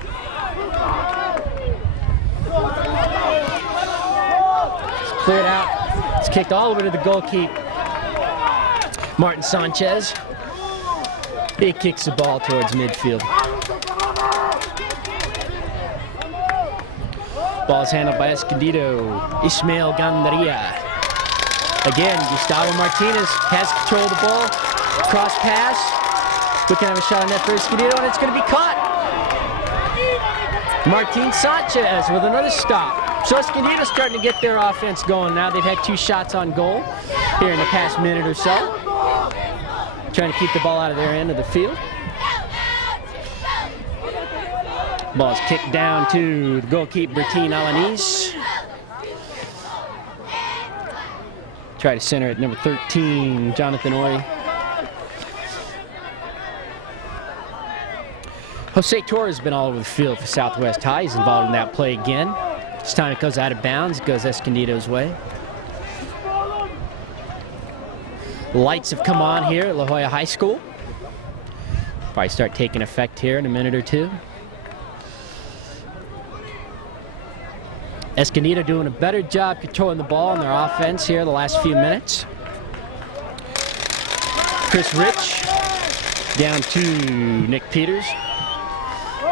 It's cleared out. It's kicked all the way to the goalkeeper, Martin Sanchez. He kicks the ball towards midfield. Ball is handled by Escondido, Ishmael Gandaria. Again, Gustavo Martinez has control of the ball. Cross pass. We can have a shot on net for Escondido, and it's going to be caught. Martin Sanchez with another stop. So Escondido's starting to get their offense going now. They've had 2 shots on goal here in the past minute or so. Trying to keep the ball out of their end of the field. Ball is kicked down to the goalkeeper, Bertin Alanis. Try to center at number 13, Jonathan Ori. Jose Torres has been all over the field for Southwest High. He's involved in that play again. This time it goes out of bounds. It goes Escondido's way. Lights have come on here at La Jolla High School. Probably start taking effect here in a minute or 2. Escondido doing a better job controlling the ball in their offense here the last few minutes. Chris Rich down to Nick Peters.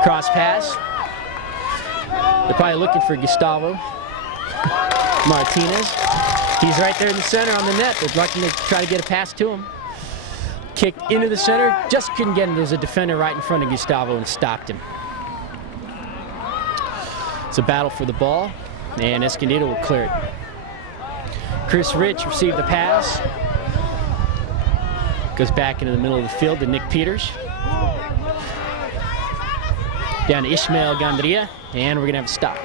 Cross pass. They're probably looking for Gustavo Martinez. He's right there in the center on the net. They're looking to try to get a pass to him. Kicked into the center, just couldn't get him. There's a defender right in front of Gustavo and stopped him. It's a battle for the ball, and Escondido will clear it. Chris Rich received the pass. Goes back into the middle of the field to Nick Peters. Down to Ishmael Gandaria, and we're gonna have a stop.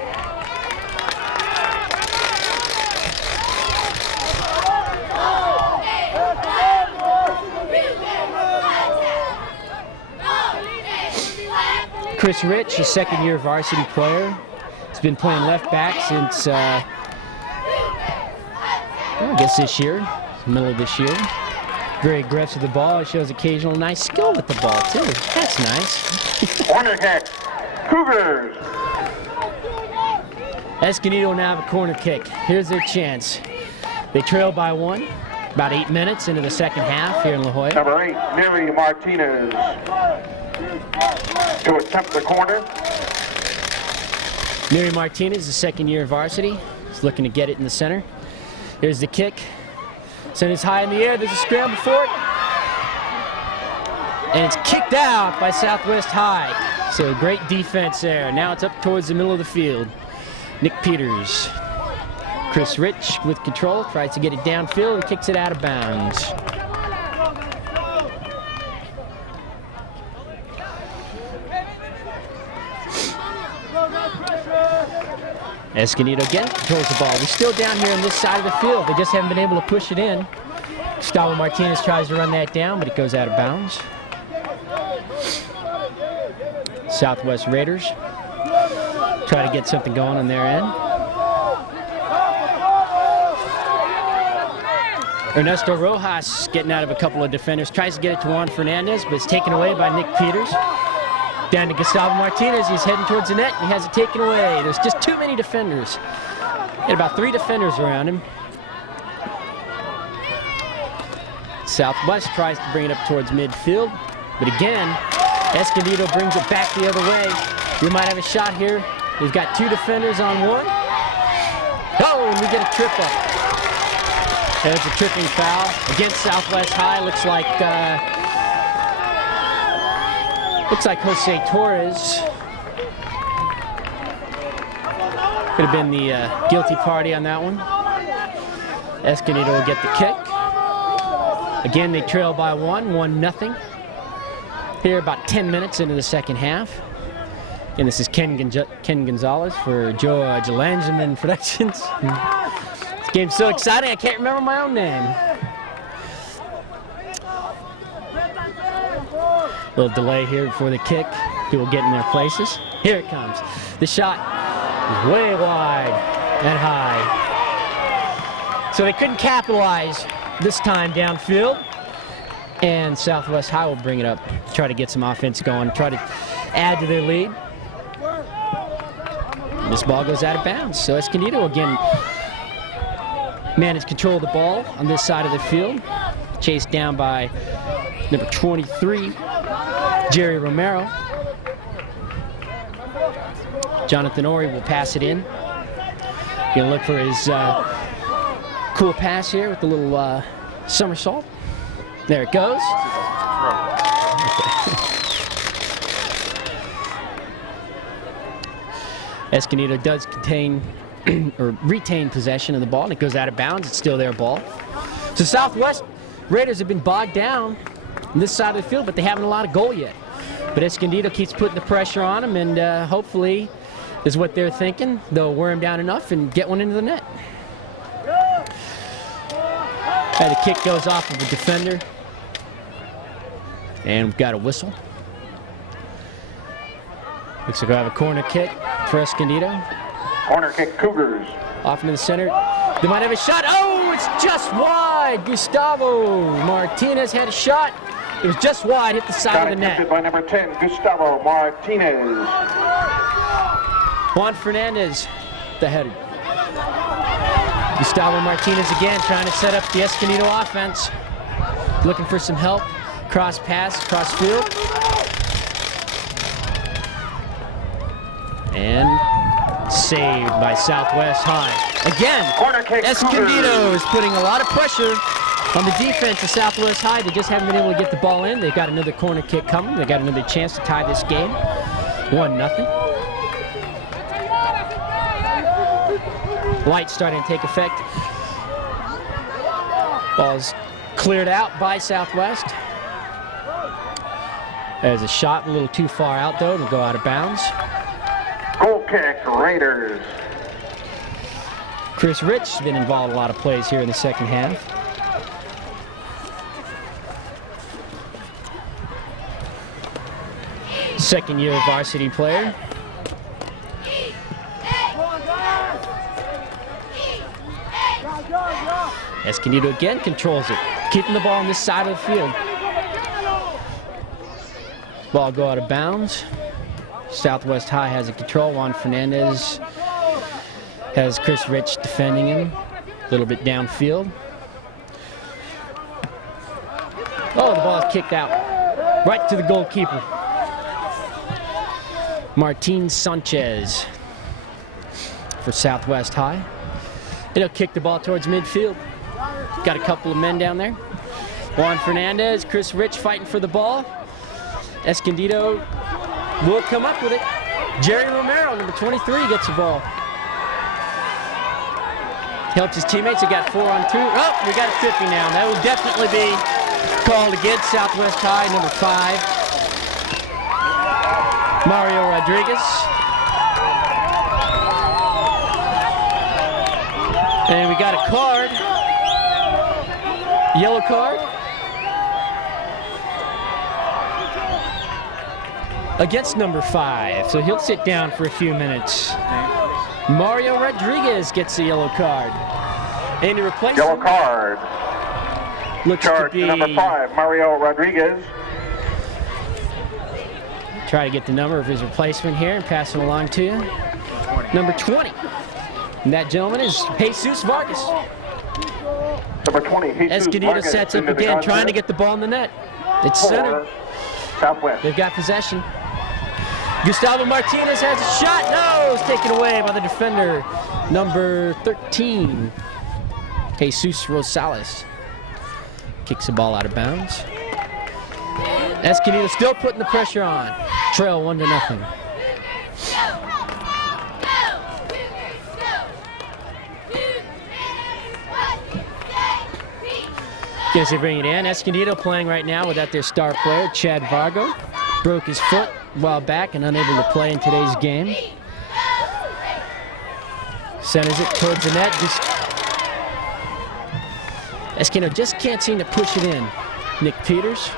Chris Rich, a second-year varsity player. He's been playing left back since, I guess this year, middle of this year. Very aggressive with the ball. Shows occasional nice skill with the ball, too. That's nice. Corner kick, Cougars. Escondido now have a corner kick. Here's their chance. They trail by 1, about 8 minutes into the second half here in La Jolla. Number 8, Neri Martinez to attempt the corner. Neri Martinez, the second-year varsity. He's looking to get it in the center. Here's the kick. Send it high in the air. There's a scramble for it. And it's kicked out by Southwest High. So great defense there. Now it's up towards the middle of the field. Nick Peters. Chris Rich with control. Tries to get it downfield and kicks it out of bounds. Escondido again controls the ball. We're still down here on this side of the field. They just haven't been able to push it in. Gustavo Martinez tries to run that down, but it goes out of bounds. Southwest Raiders try to get something going on their end. Ernesto Rojas getting out of a couple of defenders. Tries to get it to Juan Fernandez, but it's taken away by Nick Peters. Down to Gustavo Martinez. He's heading towards the net, and he has it taken away. There's just too many defenders. Had about 3 defenders around him. Southwest tries to bring it up towards midfield, but again, Escondido brings it back the other way. We might have a shot here. We've got 2 defenders on 1. Oh, and we get a trip up. There's a tripping foul against Southwest High. Looks like Jose Torres could have been the guilty party on that one. Escondido will get the kick. Again, they trail by 1-0. Here about 10 minutes into the second half. And this is Ken Gonzalez for Joe Gelangeman Productions. This game's so exciting I can't remember my own name. A little delay here before the kick. People get in their places. Here it comes. The shot is way wide and high. So they couldn't capitalize this time downfield. And Southwest High will bring it up, try to get some offense going, try to add to their lead. And this ball goes out of bounds. So Escondido again managed control of the ball on this side of the field. Chased down by number 23. Jerry Romero. Jonathan Ori will pass it in. Gonna look for his cool pass here with a little somersault. There it goes. Escondido does contain or retain possession of the ball, and it goes out of bounds. It's still their ball. So Southwest Raiders have been bogged down on this side of the field, but they haven't allowed a goal yet. But Escondido keeps putting the pressure on them, and hopefully is what they're thinking. They'll wear him down enough and get one into the net. The kick goes off of the defender. And we've got a whistle. Looks like we have a corner kick for Escondido. Corner kick, Cougars. Off into the center. They might have a shot. Oh, it's just wide. Gustavo Martinez had a shot. It was just wide, hit the side of the net. By number 10, Gustavo Martinez. Juan Fernandez, the header. Gustavo Martinez again trying to set up the Escondido offense. Looking for some help. Cross pass, cross field. And Saved by Southwest High. Again, Corner kick, Escondido is putting a lot of pressure on the defense of Southwest High. They just haven't been able to get the ball in. They've got another corner kick coming. They got another chance to tie this game. 1-0. Light starting to take effect. Ball's cleared out by Southwest. There's a shot a little too far out though to go out of bounds. Goal kick, Raiders. Chris Rich has been involved in a lot of plays here in the second half. Second year varsity player. Escondido again controls it, keeping the ball on this side of the field. Ball go out of bounds. Southwest High has a control. Juan Fernandez has Chris Rich defending him, a little bit downfield. Oh, the ball is kicked out, right to the goalkeeper. Martin Sanchez for Southwest High. He'll kick the ball towards midfield. Got a couple of men down there. Juan Fernandez, Chris Rich fighting for the ball. Escondido will come up with it. Jerry Romero, number 23, gets the ball. Helps his teammates. They got 4 on 2. Oh, we got a 50 now. That will definitely be called against Southwest High, number 5. Mario Rodriguez. And we got a card. Yellow card. Against number 5, so he'll sit down for a few minutes. Mario Rodriguez gets the yellow card. And he replaces Yellow card. looks Charge to be number 5, Mario Rodriguez. try to get the number of his replacement here and pass it along to you. Number 20. And that gentleman is Jesus Vargas. Number 20, Jesus Escondido Vargas sets up into the again, trying to contest. get the ball in the net. It's For center. Southwest. They've got possession. Gustavo Martinez has a shot. No, it's taken away by the defender, number 13, Jesus Rosales. Kicks the ball out of bounds. Escondido still putting the pressure on. Trail 1-0. As they bring it in, Escondido playing right now without their star player, Chad Vargo. Broke his foot a while back and unable to play in today's game. Centers it towards the net. Escondido just can't seem to push it in. Nick Peters.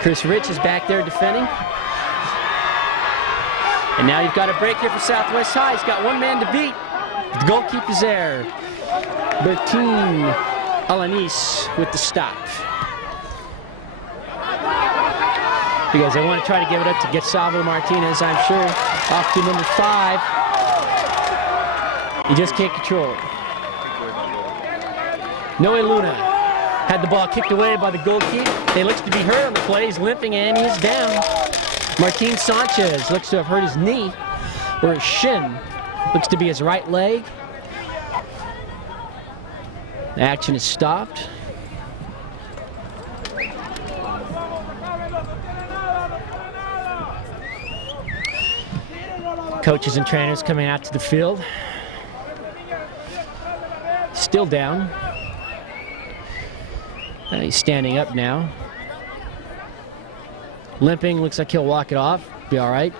Chris Rich is back there defending. And now you've got a break here for Southwest High. He's got one man to beat. The goalkeeper's there. Bertin Alanis with the stop. Because they want to try to give it up to Gustavo Martinez, I'm sure. Off to number 5. He just can't control it. Noe Luna had the ball kicked away by the goalkeeper. He looks to be hurt on the play. He's limping and he is down. Martin Sanchez looks to have hurt his knee or his shin. Looks to be his right leg. The action is stopped. Coaches and trainers coming out to the field. Still down. He's standing up now. Limping, looks like he'll walk it off. Be all right.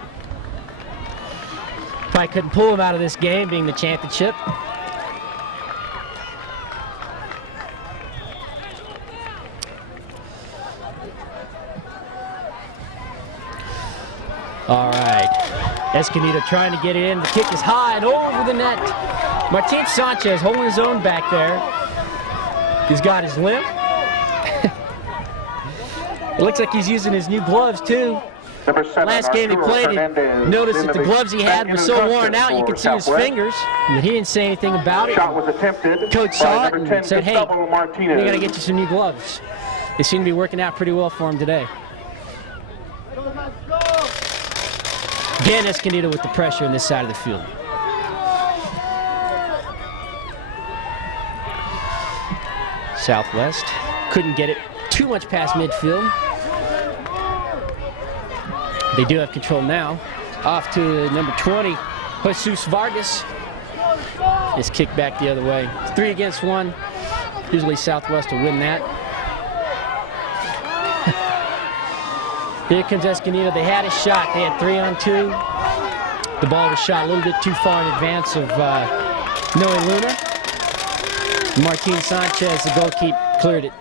Probably couldn't pull him out of this game, being the championship. All right. Escondido trying to get it in. The kick is high and over the net. Martin Sanchez holding his own back there. He's got his limp. It looks like he's using his new gloves too. Number 7, Last game he played, he noticed that the gloves he had were so worn out you could see his fingers. And he didn't say anything about it. Shot was attempted. Coach saw it number and 10, said, hey, Gustavo Martinez. we got to get you some new gloves. They seem to be working out pretty well for him today. Again, Escondido with the pressure on this side of the field. Southwest couldn't get it too much past midfield. They do have control now. Off to number 20, Jesus Vargas. Is kicked back the other way. It's 3 against 1. Usually Southwest will win that. Here comes Escondido. They had a shot. They had 3-on-2. The ball was shot a little bit too far in advance of Noe Luna. Martin Sanchez, the goalkeeper, cleared it.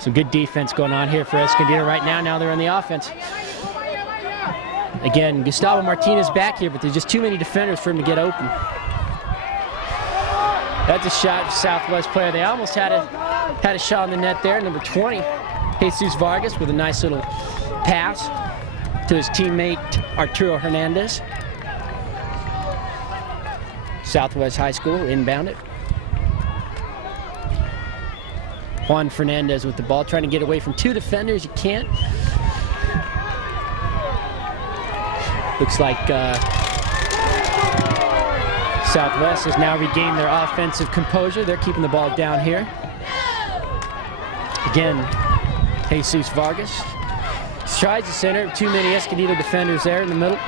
Some good defense going on here for Escondido right now. Now they're on the offense. Again, Gustavo Martinez back here, but there's just too many defenders for him to get open. That's a shot, Southwest player. They almost had a shot on the net there. Number 20, Jesus Vargas, with a nice little pass to his teammate Arturo Hernandez. Southwest High School inbound it. Juan Fernandez with the ball, trying to get away from 2 defenders. You can't. Looks like Southwest has now regained their offensive composure. They're keeping the ball down here. Again, Jesus Vargas tries to center. Too many Escondido defenders there in the middle.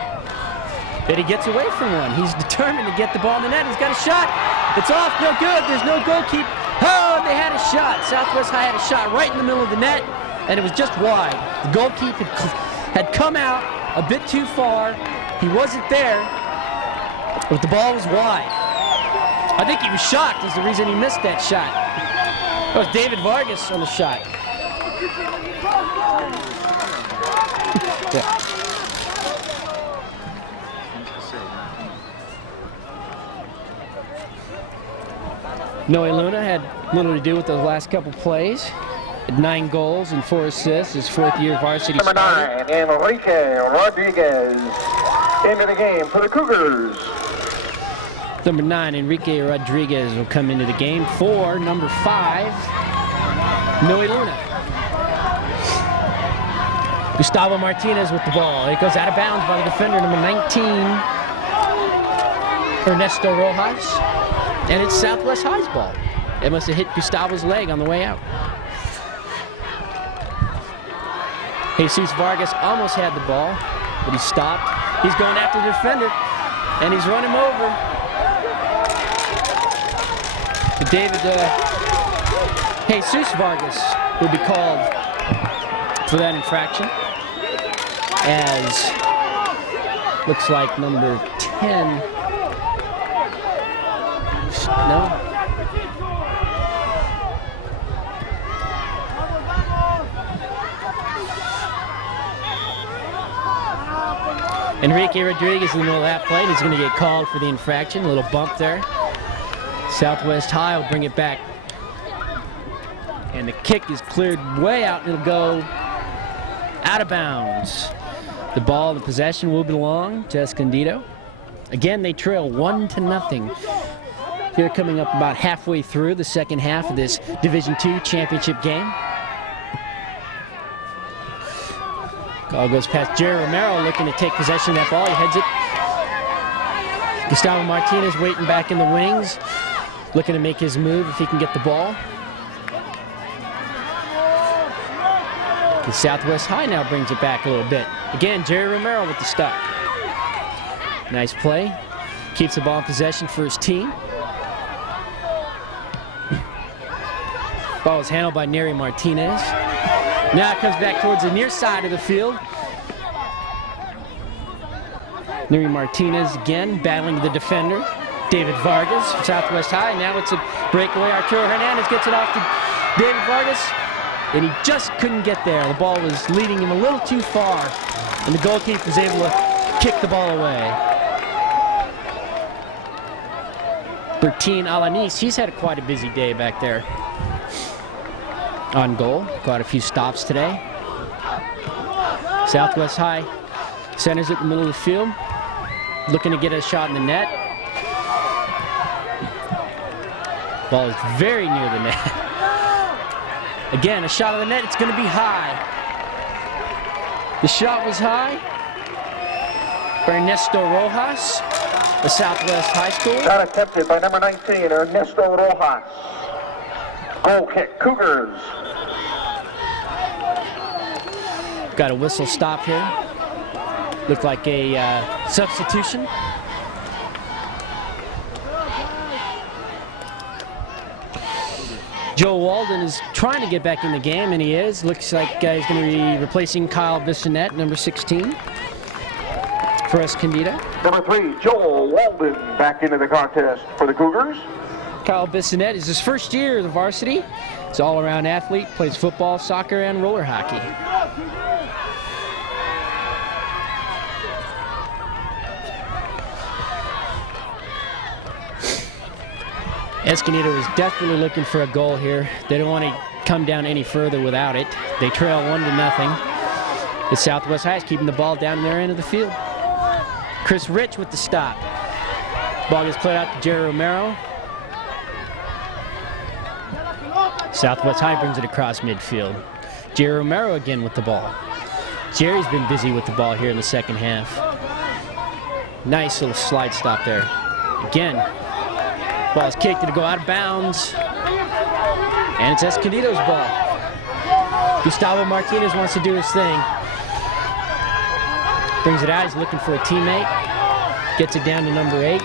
But he gets away from one. He's determined to get the ball in the net. He's got a shot. It's off. No good. There's no goalkeeper. Oh, they had a shot. Southwest High had a shot right in the middle of the net, and it was just wide. The goalkeeper had come out a bit too far. He wasn't there, but the ball was wide. I think he was shocked is the reason he missed that shot. That was David Vargas on the shot. Yeah. Noe Luna had little to do with those last couple plays. Had 9 goals and 4 assists. His 4th year varsity Number starter. 9, Enrique Rodriguez into the game for the Cougars. Number 9, Enrique Rodriguez will come into the game for number 5, Noe Luna. Gustavo Martinez with the ball. It goes out of bounds by the defender, number 19, Ernesto Rojas. And it's Southwest High's ball. It must have hit Gustavo's leg on the way out. Jesus Vargas almost had the ball, but he stopped. He's going after the defender, and he's run him over. David Jesus Vargas will be called for that infraction, as looks like number 10. No. Enrique Rodriguez in the middle of that play. He's going to get called for the infraction. A little bump there. Southwest High will bring it back. And the kick is cleared way out, and it'll go out of bounds. The ball, the possession will belong to Escondido. Again, they trail 1-0. Here coming up about halfway through the second half of this Division II championship game. Call goes past Jerry Romero, looking to take possession of that ball. He heads it. Gustavo Martinez waiting back in the wings, looking to make his move if he can get the ball. The Southwest High now brings it back a little bit. Again, Jerry Romero with the stop. Nice play. Keeps the ball in possession for his team. Ball is handled by Neri Martinez. Now it comes back towards the near side of the field. Neri Martinez again battling the defender, David Vargas from Southwest High. Now it's a breakaway. Arturo Hernandez gets it off to David Vargas, and he just couldn't get there. The ball was leading him a little too far, and the goalkeeper was able to kick the ball away. Bertine Alanis, he's had quite a busy day back there on goal. Quite a few stops today. Southwest High centers it in the middle of the field, looking to get a shot in the net. Ball is very near the net. Again, a shot on the net, it's going to be high. The shot was high for Ernesto Rojas, the Southwest High School. Shot attempted by number 19, Ernesto Rojas. Goal kick, Cougars. Got a whistle stop here. Looked like a substitution. Joe Walden is trying to get back in the game, and he is. Looks like he's going to be replacing Kyle Bissonette, number 16, for Escondido. Number 3, Joel Walden back into the contest for the Cougars. Kyle Bissonette is his first year of the varsity. He's an all-around athlete, plays football, soccer, and roller hockey. Escondido is desperately looking for a goal here. They don't want to come down any further without it. They trail 1-0. The Southwest High is keeping the ball down in their end of the field. Chris Rich with the stop. Ball gets cleared out to Jerry Romero. Southwest High brings it across midfield. Jerry Romero again with the ball. Jerry's been busy with the ball here in the second half. Nice little slide stop there. Again, ball's kicked, it'll go out of bounds. And it's Escondido's ball. Gustavo Martinez wants to do his thing. Brings it out, he's looking for a teammate. Gets it down to number 8,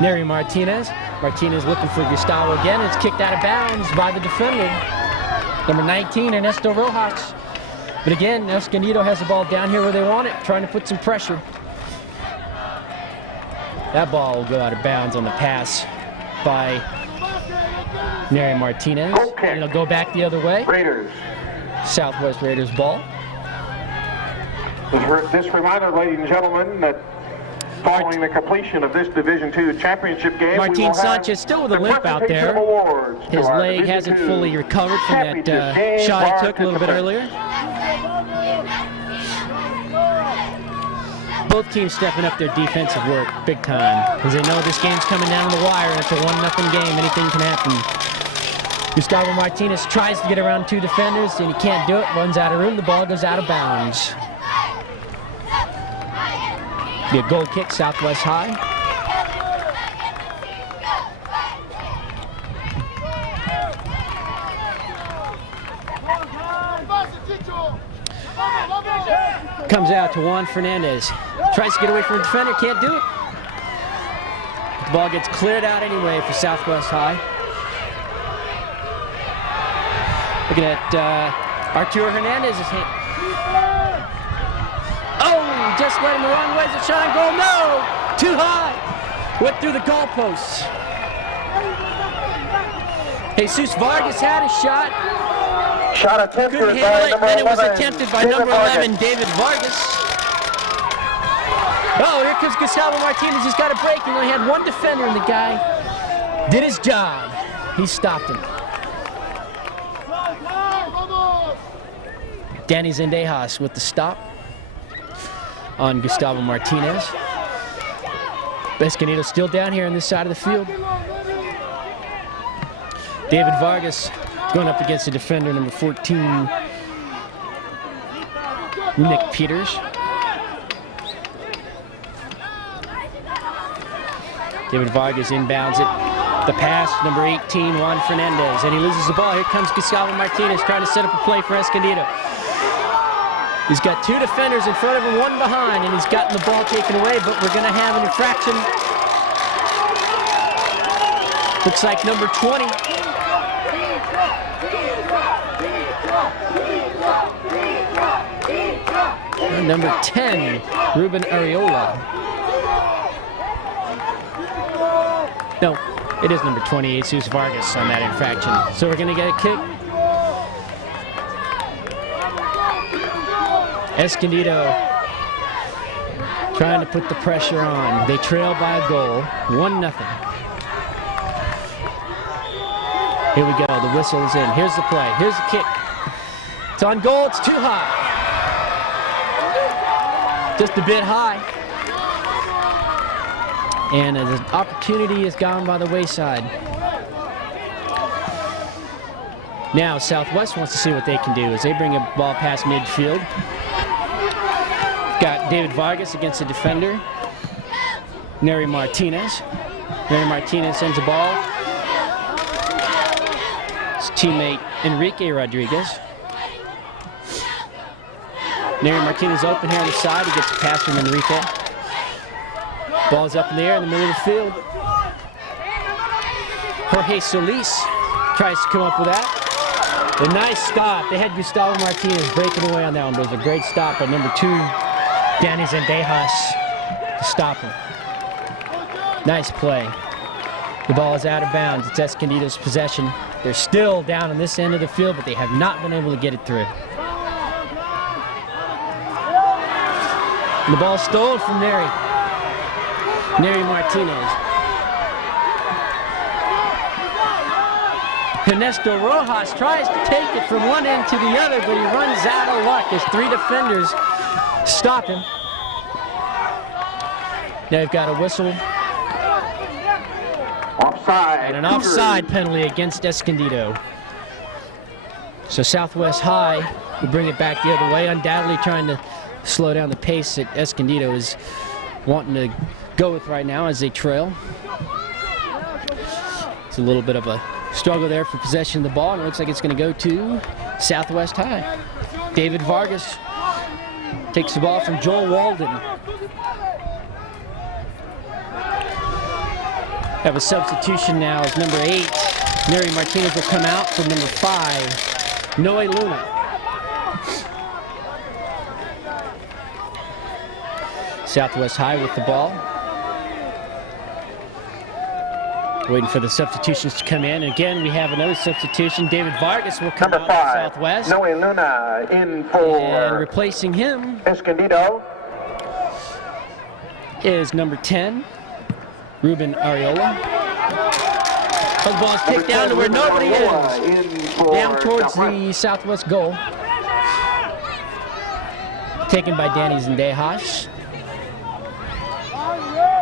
Neri Martinez. Martinez looking for Gustavo again. It's kicked out of bounds by the defender. Number 19, Ernesto Rojas. But again, Escondido has the ball down here where they want it, trying to put some pressure. That ball will go out of bounds on the pass by Neri Martinez. Okay. And it'll go back the other way. Raiders. Southwest Raiders ball. This reminder, ladies and gentlemen, that following the completion of this Division II championship game, Martin Sanchez still with a limp out there. His leg hasn't fully recovered from that shot he took a little bit earlier. Both teams stepping up their defensive work big time because they know this game's coming down to the wire and it's a 1-0 game. Anything can happen. Gustavo Martinez tries to get around 2 defenders and he can't do it. Runs out of room. The ball goes out of bounds. Be a goal kick, Southwest High. Comes out to Juan Fernandez. Tries to get away from the defender, can't do it. The ball gets cleared out anyway for Southwest High. Looking at Arturo Hernandez's hand. Oh, just led him the wrong way. It's a shot on goal. No! Too high. Went through the goalposts. Jesus Vargas had a shot. Shot attempted Couldn't handle it. Then it was attempted by number 11, David Vargas. Oh, here comes Gustavo Martinez. He's got a break. He only had 1 defender, and the guy did his job. He stopped him. Danny Zendejas with the stop on Gustavo Martinez. Escondido still down here on this side of the field. David Vargas going up against the defender, number 14, Nick Peters. David Vargas inbounds it. The pass, number 18, Juan Fernandez, and he loses the ball. Here comes Gustavo Martinez trying to set up a play for Escondido. He's got 2 defenders in front of him, 1 behind, and he's gotten the ball taken away, but we're going to have an infraction. Looks like number 20. And number 10, Ruben Areola. No, it is number 28, Jesus Vargas on that infraction. So we're going to get a kick. Escondido trying to put the pressure on. They trail by a goal, 1-0. Here we go, the whistle is in. Here's the play, here's the kick. It's on goal, it's too high. Just a bit high. And the opportunity has gone by the wayside. Now Southwest wants to see what they can do as they bring a ball past midfield. David Vargas against the defender, Neri Martinez. Neri Martinez sends the ball. His teammate Enrique Rodriguez. Neri Martinez open here on the side. He gets a pass from Enrique. Ball's up in the air in the middle of the field. Jorge Solis tries to come up with that. A nice stop. They had Gustavo Martinez breaking away on that one, but it was a great stop by number 2, Danny Zendejas, to stop him. Nice play. The ball is out of bounds. It's Escondido's possession. They're still down on this end of the field, but they have not been able to get it through. And the ball stolen from Neri Martinez. Ernesto Rojas tries to take it from one end to the other, but he runs out of luck as 3 defenders stop him. They've got a whistle. Offside. And an offside penalty against Escondido. So Southwest High will bring it back the other way, undoubtedly trying to slow down the pace that Escondido is wanting to go with right now as they trail. It's a little bit of a struggle there for possession of the ball, and it looks like it's going to go to Southwest High. David Vargas takes the ball from Joel Walden. Have a substitution now as number 8, Neri Martinez, will come out for number 5, Noe Luna. Southwest High with the ball. Waiting for the substitutions to come in. Again, we have another substitution. David Vargas will come number out 5, for Southwest. Noe Luna in for. And replacing him Escondido is number 10, Ruben Ariola. The ball is kicked down to where nobody is. Down towards the Southwest goal. Taken by Danny Zendejas.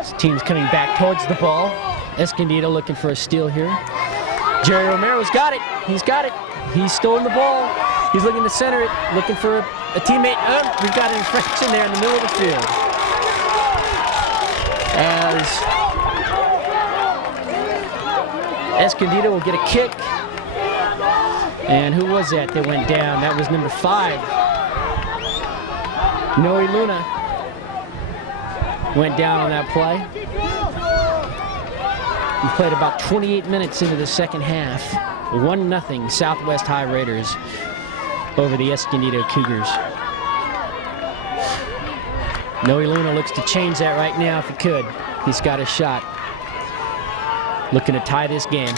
His team's coming back towards the ball. Escondido looking for a steal here. Jerry Romero's got it. He's got it. He's stolen the ball. He's looking to center it, looking for a teammate. Oh, we've got an infraction there in the middle of the field. As Escondido will get a kick. And who was that that went down? That was number 5. Noe Luna went down on that play. We played about 28 minutes into the second half. 1-0 Southwest High Raiders over the Escondido Cougars. Noe Luna looks to change that right now if he could. He's got a shot. Looking to tie this game.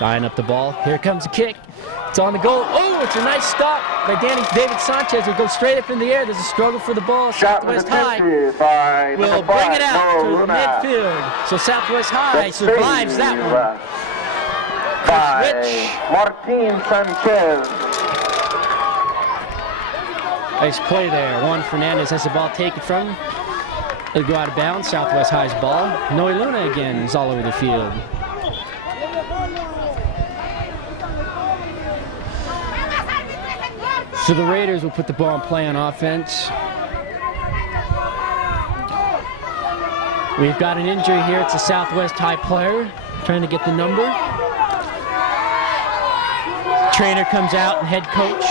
Eyeing up the ball. Here comes a kick. It's on the goal. Oh, it's a nice stop by David Sanchez. Will go straight up in the air. There's a struggle for the ball. Southwest High will bring it out to the midfield. So Southwest High survives that one. by Martin Sanchez. Nice play there. Juan Fernandez has the ball taken from him. It'll go out of bounds. Southwest High's ball. Noe Luna again is all over the field. So the Raiders will put the ball in play on offense. We've got an injury here. It's a Southwest High player trying to get the number. Trainer comes out and head coach.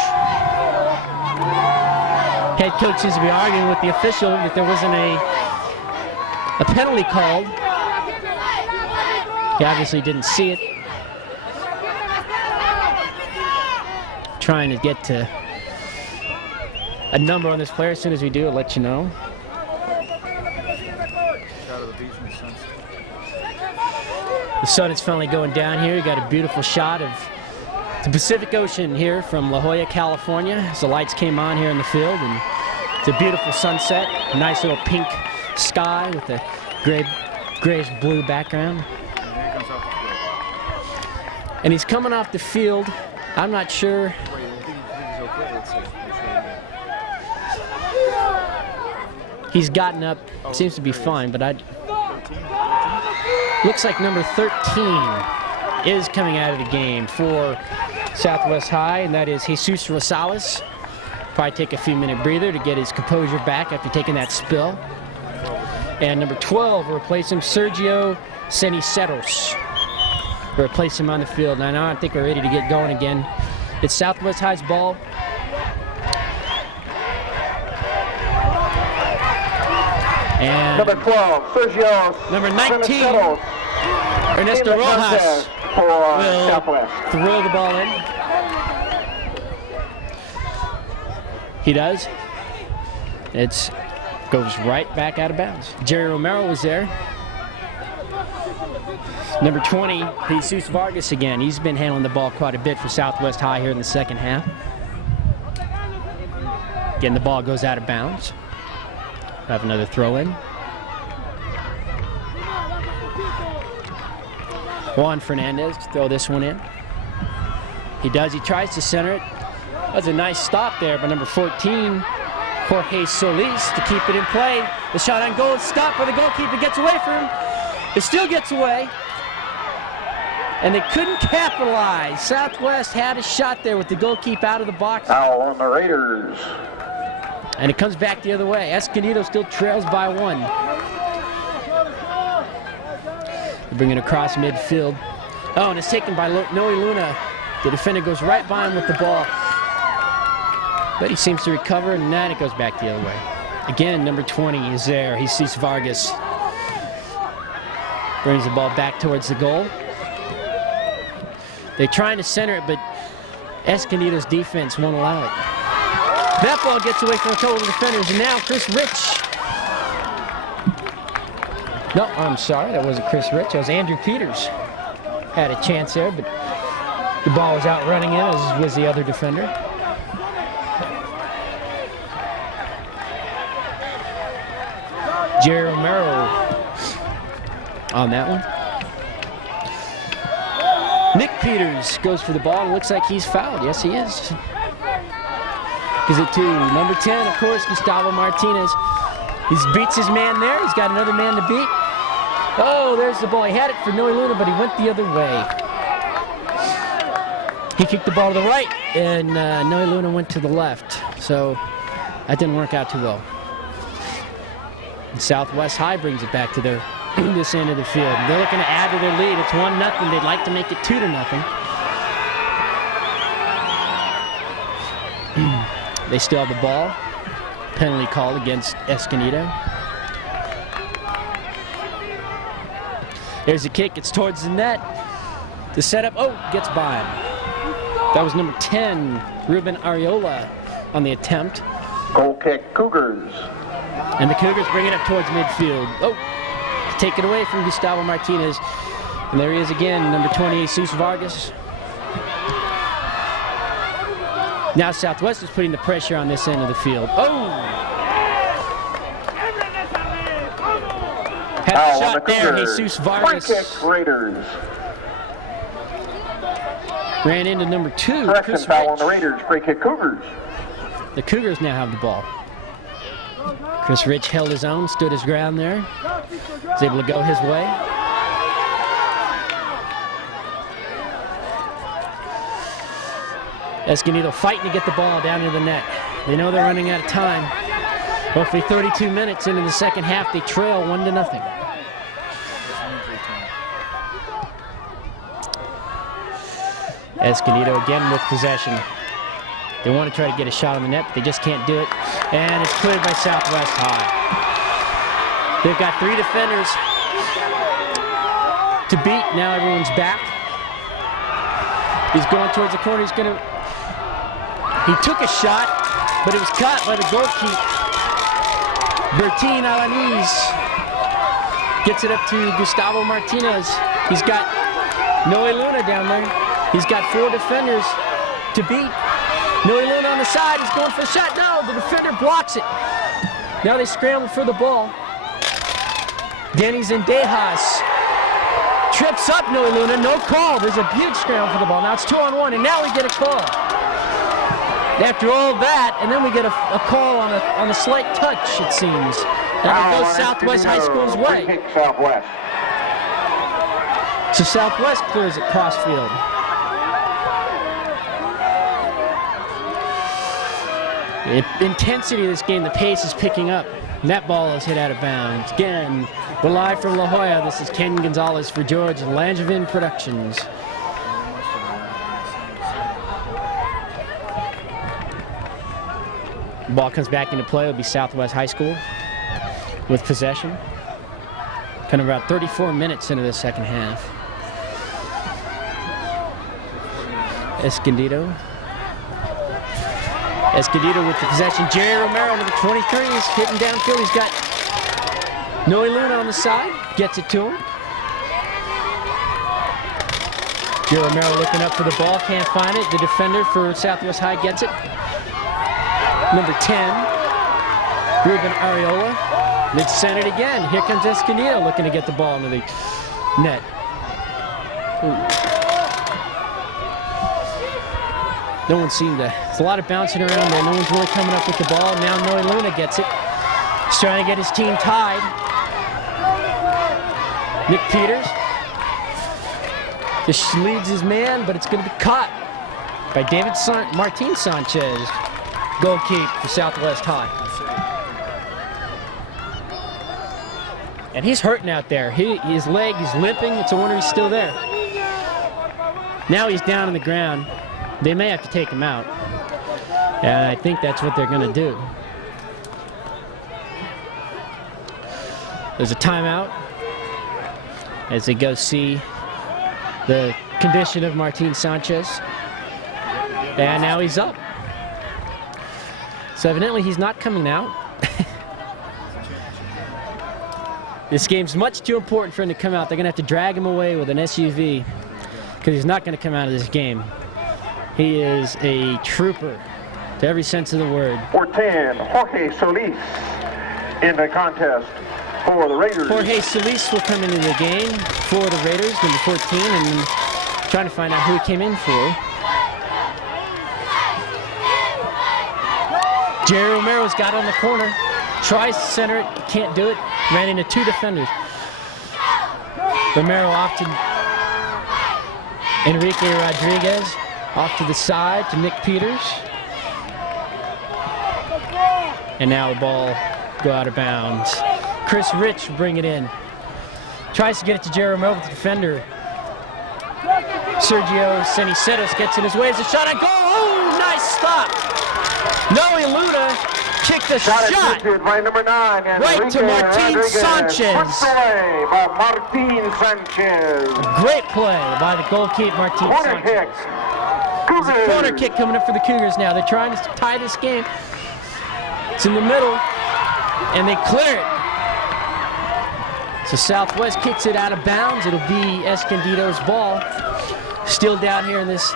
Head coach seems to be arguing with the official that there wasn't a penalty called. He obviously didn't see it. Trying to get to a number on this player. As soon as we do, I'll let you know. The sun is finally going down here. You got a beautiful shot of the Pacific Ocean here from La Jolla, California. As the lights came on here in the field, and it's a beautiful sunset. A nice little pink sky with a grayish blue background. And he's coming off the field. I'm not sure. He's gotten up, seems to be fine, but looks like number 13 is coming out of the game for Southwest High, and that is Jesus Rosales. Probably take a few minute breather to get his composure back after taking that spill. And number 12 will replace him, Sergio Ceniceros. We'll replace him on the field. Now I think we're ready to get going again. It's Southwest High's ball. And Number 12, Sergio. number 19, Ceniceros Ernesto in the Rojas contest for will Southwest. throw the ball in. He does. It goes right back out of bounds. Jerry Romero was there. Number 20, Jesus Vargas again. He's been handling the ball quite a bit for Southwest High here in the second half. Again, the ball goes out of bounds. Have another throw in. Juan Fernandez to throw this one in. He does. He tries to center it. That's a nice stop there by number 14, Jorge Solis, to keep it in play. The shot on goal is stopped, but the goalkeeper gets away from him. It still gets away. And they couldn't capitalize. Southwest had a shot there with the goalkeeper out of the box. Foul on the Raiders. And it comes back the other way. Escondido still trails by 1. They bring it across midfield. Oh, and it's taken by Noe Luna. The defender goes right by him with the ball. But he seems to recover, and then it goes back the other way. Again, number 20 is there. Jesus Vargas brings the ball back towards the goal. They're trying to center it, but Escondido's defense won't allow it. That ball gets away from a couple of defenders, and now Chris Rich. No, I'm sorry, that wasn't Chris Rich. That was Andrew Peters. Had a chance there, but the ball was out running in, as was the other defender. Jerry Romero on that one. Nick Peters goes for the ball and looks like he's fouled. Yes, he is. Gives it to number 10, of course, Gustavo Martinez. He beats his man there. He's got another man to beat. Oh, there's the ball. He had it for Noe Luna, but he went the other way. He kicked the ball to the right, and Noe Luna went to the left. So that didn't work out too well. And Southwest High brings it back to their this end of the field. They're looking to add to their lead. It's 1-0. They'd like to make it 2-0. They still have the ball. Penalty called against Escondido. There's a kick. It's towards the net. The setup. Oh, gets by him. That was number 10, Ruben Ariola, on the attempt. Goal kick, Cougars. And the Cougars bring it up towards midfield. Oh, take it away from Gustavo Martinez. And there he is again, number 20, Jesus Vargas. Now Southwest is putting the pressure on this end of the field. Oh! Had a shot there, Jesus Vargas. Free kick, Raiders. Ran into number 2, Correction, Chris foul on Rich. the Raiders. Free kick, Cougars. The Cougars now have the ball. Chris Rich held his own, stood his ground there. Was able to go his way. Escondido fighting to get the ball down into the net. They know they're running out of time. Roughly 32 minutes into the second half, they trail 1-0. Escondido again with possession. They want to try to get a shot on the net, but they just can't do it. And it's cleared by Southwest High. They've got 3 defenders to beat. Now everyone's back. He's going towards the corner. He took a shot, but it was caught by the goalkeeper. Bertin Alanis gets it up to Gustavo Martinez. He's got Noe Luna down there. He's got 4 defenders to beat. Noe Luna on the side. He's going for a shot. No, the defender blocks it. Now they scramble for the ball. Denny Zendejas trips up Noe Luna. No call. There's a huge scramble for the ball. Now it's 2-on-1, and now we get a call. After all that, and then we get a call on a slight touch, it seems. And it goes Southwest High School's way. Free kick, Southwest. So Southwest clears it cross field. The intensity of this game, the pace is picking up. And that ball is hit out of bounds. Again, we're live from La Jolla. This is Ken Gonzalez for George Langevin Productions. Ball comes back into play. It'll be Southwest High School with possession. Kind of about 34 minutes into the second half. Escondido with the possession. Jerry Romero, number 23, is hitting downfield. He's got Noe Luna on the side. Gets it to him. Jerry Romero looking up for the ball. Can't find it. The defender for Southwest High gets it. Number 10, Ruben Ariola. And it's centered again. Here comes Escondido looking to get the ball into the net. Ooh. No one seemed to. There's a lot of bouncing around there. No one's really coming up with the ball. Now Noe Luna gets it. He's trying to get his team tied. Nick Peters just leads his man, but it's going to be caught by Martin Sanchez. Goal keep for Southwest High. And he's hurting out there. His leg is limping. It's a wonder he's still there. Now he's down on the ground. They may have to take him out. And I think that's what they're going to do. There's a timeout as they go see the condition of Martin Sanchez. And now he's up. So evidently he's not coming out. This game's much too important for him to come out. They're going to have to drag him away with an SUV because he's not going to come out of this game. He is a trooper to every sense of the word. For 10, Jorge Solis in the contest for the Raiders. Jorge Solis will come into the game for the Raiders, number 14, and trying to find out who he came in for. Jerry Romero's got on the corner, tries to center it, can't do it, ran into two defenders. Romero off to Enrique Rodriguez, off to the side to Nick Peters. And now the ball go out of bounds. Chris Rich will bring it in. Tries to get it to Jerry Romero with the defender. Sergio Ceniceros gets in his way. It's a shot on goal. Oh, nice stop. Noe Luna kicked the shot by number 9, right to Martin Sanchez. Play by Martin Sanchez. Great play by the goalkeeper Martin Corner Sanchez. kick. There's a corner kick coming up for the Cougars now. They're trying to tie this game. It's in the middle, and they clear it. So Southwest kicks it out of bounds. It'll be Escondido's ball. Still down here in this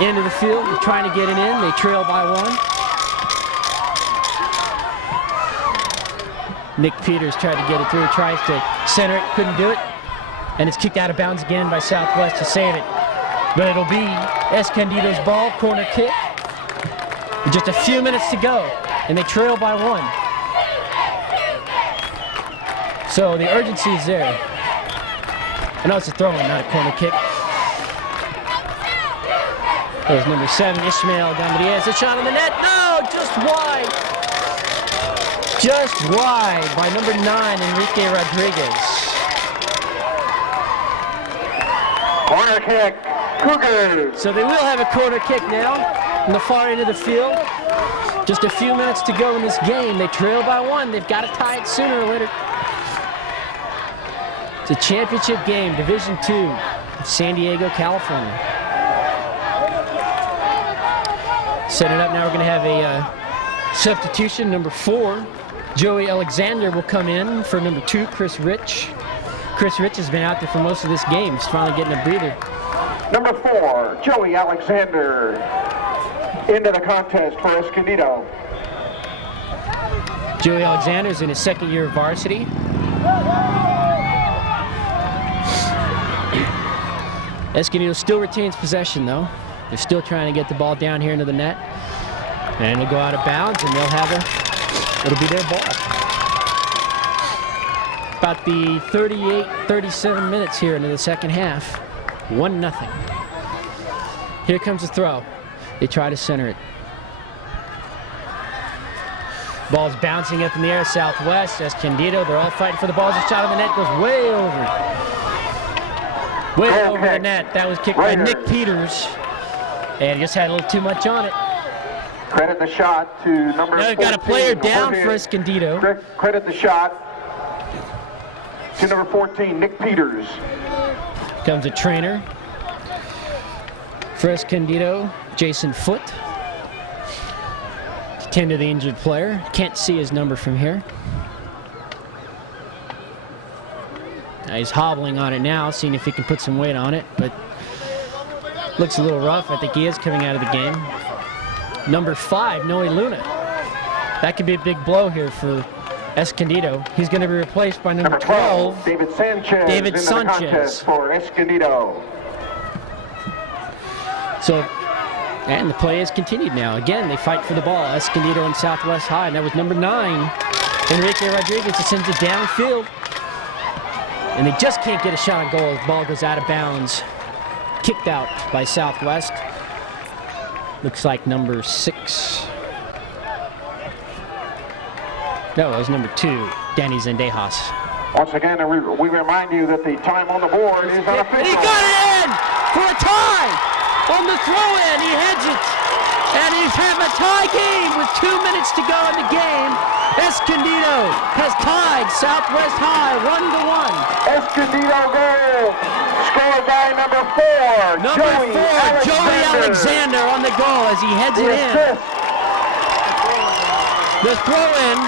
end of the field. They're trying to get it in. They trail by 1. Nick Peters tried to get it through. Tries to center it. Couldn't do it. And it's kicked out of bounds again by Southwest to save it. But it'll be Escondido's ball, corner kick. With just a few minutes to go, and they trail by 1. So the urgency is there. I know it's a throw-in, not a corner kick. There's number 7, Ishmael Gandarias. A shot on the net. No, just wide. Just wide by number 9, Enrique Rodriguez. Corner kick. Cougars. So they will have a corner kick now in the far end of the field. Just a few minutes to go in this game. They trail by 1. They've got to tie it sooner or later. It's a championship game, Division II, San Diego, California. Set it up now. We're going to have a substitution. Number 4, Joey Alexander will come in for number 2, Chris Rich. Chris Rich has been out there for most of this game. He's finally getting a breather. Number 4, Joey Alexander into the contest for Escondido. Joey Alexander's in his second year of varsity. Escondido still retains possession though. They're still trying to get the ball down here into the net. And it'll go out of bounds and they'll have it'll be their ball. About the 37 minutes here into the second half. 1-0. Here comes the throw. They try to center it. Ball's bouncing up in the air, Southwest. Escondido, they're all fighting for the ball. As a shot on the net goes way over. Way Goal over the kick. net. That was kicked by Raiders. Nick Peters. And just had a little too much on it. Credit the shot to number 14. Now we've got a player down Jorge. for Escondido. Credit the shot to number 14, Nick Peters. Comes a trainer for Escondido, Jason Foote. To tend to the injured player. Can't see his number from here. Now he's hobbling on it now, seeing if he can put some weight on it, but looks a little rough. I think he is coming out of the game. Number 5, Noe Luna. That could be a big blow here for Escondido. He's going to be replaced by number 12, David Sanchez. David into the Sanchez. contest for Escondido. So, and the play has continued now. Again, they fight for the ball. Escondido and Southwest High. And that was number 9, Enrique Rodriguez, that sends it downfield. And they just can't get a shot on goal. The ball goes out of bounds. Kicked out by Southwest. Looks like number 6. No, it was number 2, Danny Zendejas. Once again, we remind you that the time on the board is unofficial. And he got it in for a tie on the throw-in. He heads it. And he's having a tie game with 2 minutes to go in the game. Escondido has tied Southwest High 1-1. Escondido goal scored by number 4, Number 4, Joey Alexander on the goal as he heads it in. The throw-in.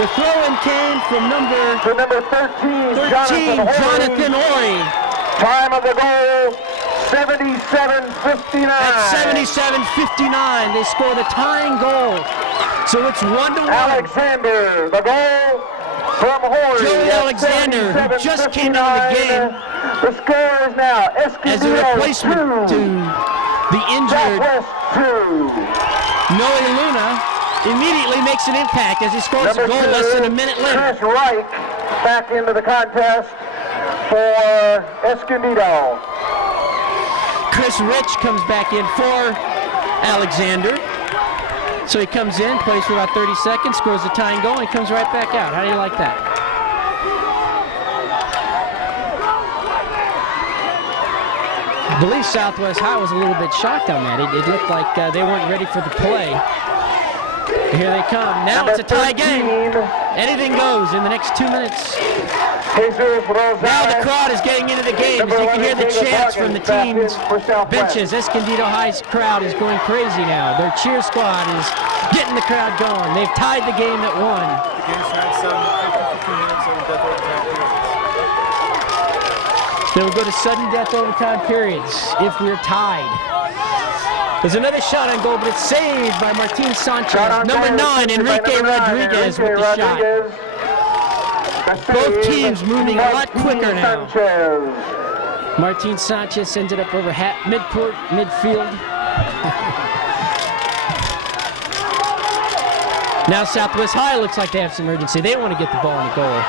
The throw-in came from number 13, 13, Jonathan Ori. Time of the goal, 77:59. At 77:59, they score the tying goal. So it's 1-1. Alexander, the goal from Horry. Joey at Alexander, who just came into the 77:59. game The score is now as a Escondido replacement 2, to the injured Southwest 2. Noe Luna. Immediately makes an impact as he scores a goal less than a minute later. Chris Reich back into the contest for Escondido. Chris Rich comes back in for Alexander. So he comes in, plays for about 30 seconds, scores a tying goal, and comes right back out. How do you like that? I believe Southwest High was a little bit shocked on that. It looked like they weren't ready for the play. Here they come. Now it's a tie game. Anything goes in the next 2 minutes. Now the crowd is getting into the game. As you can hear the chants from the team's benches. Escondido High's crowd is going crazy now. Their cheer squad is getting the crowd going. They've tied the game at 1. The game's had 15 minutes of death overtime periods. They will go to sudden death overtime periods if we're tied. There's another shot on goal, but it's saved by Martin Sanchez. Number 9, Enrique Rodriguez with the shot. Both teams moving a lot quicker now. Martin Sanchez sends it up over midfield. Now Southwest High looks like they have some urgency. They want to get the ball in the goal.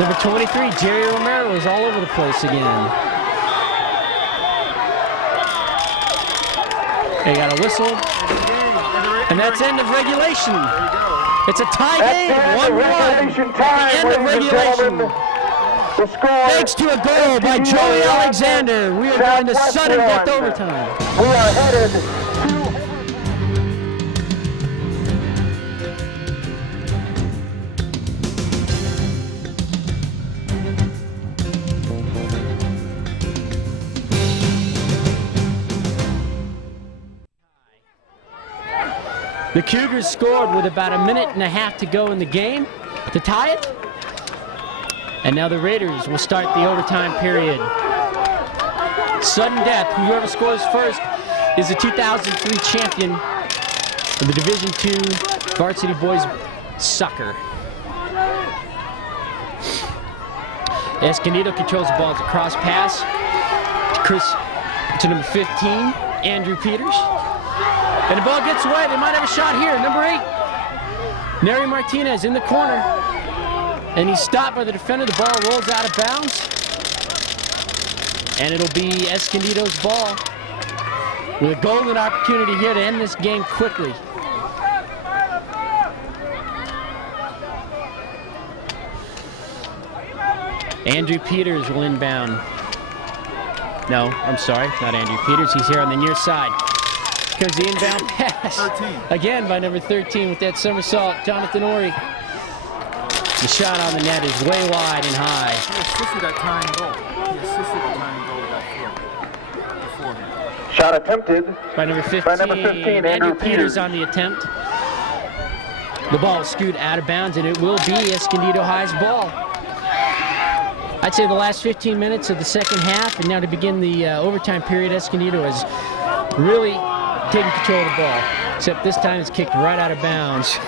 Number 23, Jerry Romero is all over the place again. They got a whistle, and that's end of regulation. It's a tie game, 1-1 at the end of regulation. Thanks to a goal by Joey Alexander, we are going to sudden death overtime. We are headed to The Cougars scored with about a minute and a half to go in the game to tie it. And now the Raiders will start the overtime period. Sudden death. Whoever scores first is the 2003 champion of the Division II Varsity Boys Soccer. Escondido controls the ball. It's a cross pass to number 15, Andrew Peters. And the ball gets away. They might have a shot here. Number 8, Neri Martinez in the corner. And he's stopped by the defender. The ball rolls out of bounds. And it'll be Escondido's ball. with a golden opportunity here to end this game quickly. Andrew Peters will inbound. No, I'm sorry, not Andrew Peters. He's here on the near side. Comes the inbound pass. 13. Again by number 13 with that somersault, Jonathan Ori. The shot on the net is way wide and high. He assisted that tying goal. He assisted the tying goal with that beforehand. Shot attempted By number 15, Andrew Peters Peters. on the attempt. The ball is scooted out of bounds, and it will be Escondido High's ball. I'd say the last 15 minutes of the second half, and now to begin the overtime period, Escondido has really taken control of the ball. Except this time it's kicked right out of bounds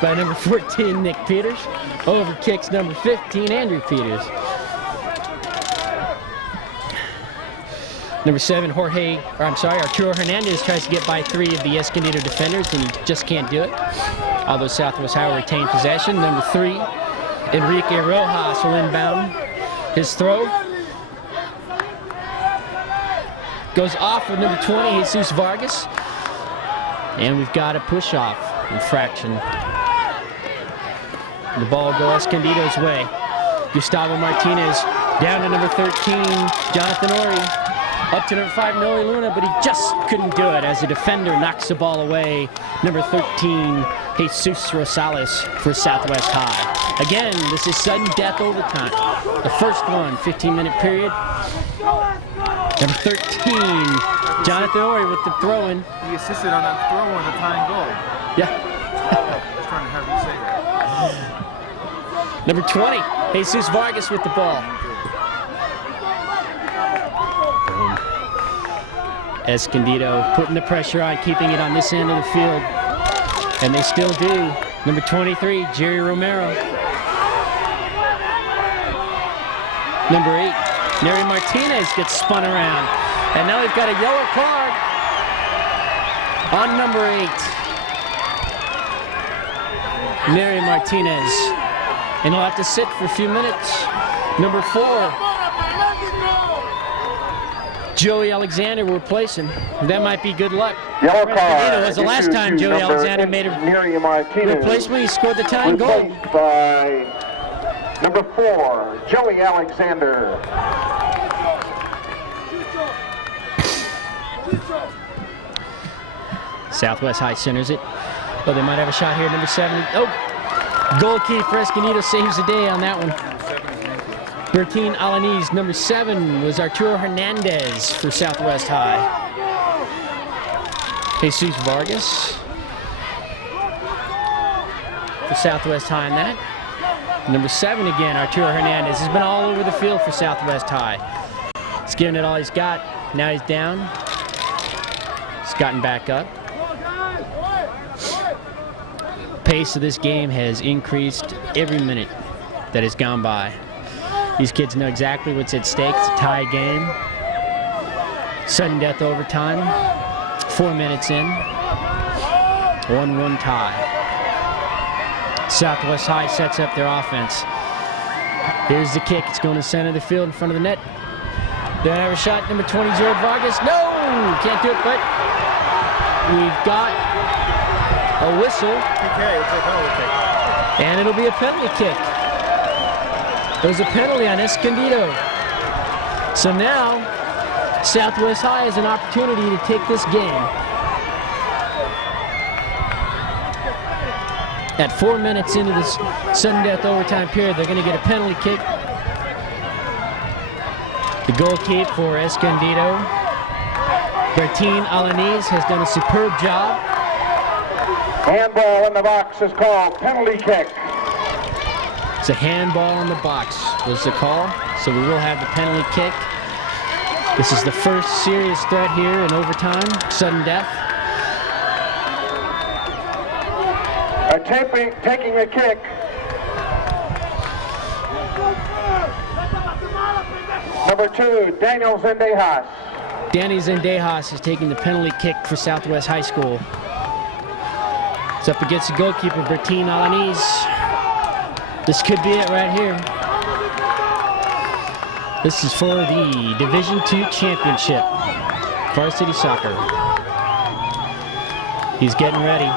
by number 14, Nick Peters. Over kicks number 15, Andrew Peters. Number 7, Arturo Hernandez tries to get by 3 of the Escondido defenders, and he just can't do it. Although Southwest High will retain possession. Number 3, Enrique Rojas will inbound. His throw goes off with number 20, Jesus Vargas. And we've got a push-off infraction. The ball will go Escondido's way. Gustavo Martinez down to number 13, Jonathan Ori. Up to number 5, Noe Luna, but he just couldn't do it as the defender knocks the ball away. Number 13, Jesus Rosales for Southwest High. Again, this is sudden death overtime. The first one, 15-minute period. Number 13, Jonathan Ori with the throw-in. He assisted on that throw on the tying goal. Yeah. I was trying to have you say that. Number 20, Jesus Vargas with the ball. Escondido putting the pressure on, keeping it on this end of the field. And they still do. Number 23, Jerry Romero. Number 8, Neri Martinez gets spun around. And now they've got a yellow card on number 8. Neri Martinez. And he'll have to sit for a few minutes. Number 4, Joey Alexander will replace him. That might be good luck. Yellow It card. was the last time Joey Alexander made a Neri Martinez. replacement. He scored the tying goal. Replaced by number 4, Joey Alexander. Southwest High centers it. Oh, they might have a shot here. Number 7. Oh, goalkeeper Escondido saves the day on that one. Bertin Alanis. Number 7 was Arturo Hernandez for Southwest High. Jesus Vargas for Southwest High in that. Number 7 again, Arturo Hernandez. Has been all over the field for Southwest High. He's given it all he's got. Now he's down. He's gotten back up. Pace of this game has increased every minute that has gone by. These kids know exactly what's at stake. It's a tie game. Sudden death overtime. 4 minutes in. 1-1 tie. Southwest High sets up their offense. Here's the kick. It's going to center of the field in front of the net. They have a shot. Number 20, George Vargas. No! Can't do it, but we've got a whistle. And it'll be a penalty kick. There's a penalty on Escondido. So now, Southwest High has an opportunity to take this game. At 4 minutes into this sudden death overtime period, they're going to get a penalty kick. The goalkeeper for Escondido, Bertin Alanis, has done a superb job. Handball in the box is called. Penalty kick. It's a handball in the box was the call, so we will have the penalty kick. This is the first serious threat here in overtime, sudden death. Taking the kick. Number 2, Daniel Zendejas. Danny Zendejas is taking the penalty kick for Southwest High School. It's up against the goalkeeper, Bertin Alanis. This could be it right here. This is for the Division II championship varsity soccer. He's getting ready.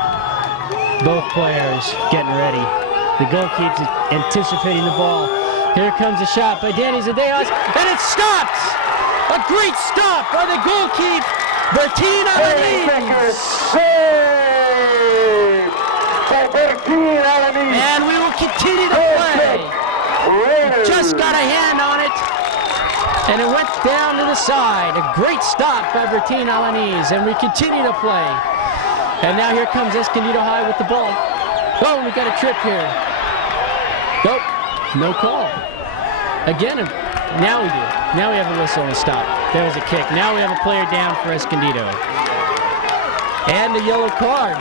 Both players getting ready. The goalkeeper's anticipating the ball. Here comes a shot by Danny Zadeos, and it stops! A great stop by the goalkeeper, Bertine Alanis! And we will continue to play. Just got a hand on it, and it went down to the side. A great stop by Bertine Alanis, and we continue to play. And now here comes Escondido High with the ball. Oh, we got a trip here. Nope, no call. Again, now we do. Now we have a whistle and a stop. There was a kick. Now we have a player down for Escondido. And a yellow card.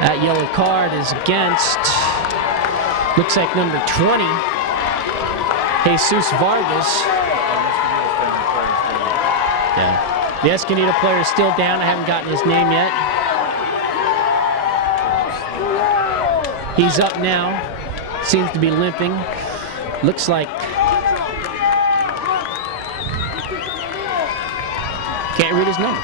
That yellow card is against, looks like number 20, Jesus Vargas. Yeah. The Escondido player is still down. I haven't gotten his name yet. He's up now. Seems to be limping. Looks like... Can't read his number.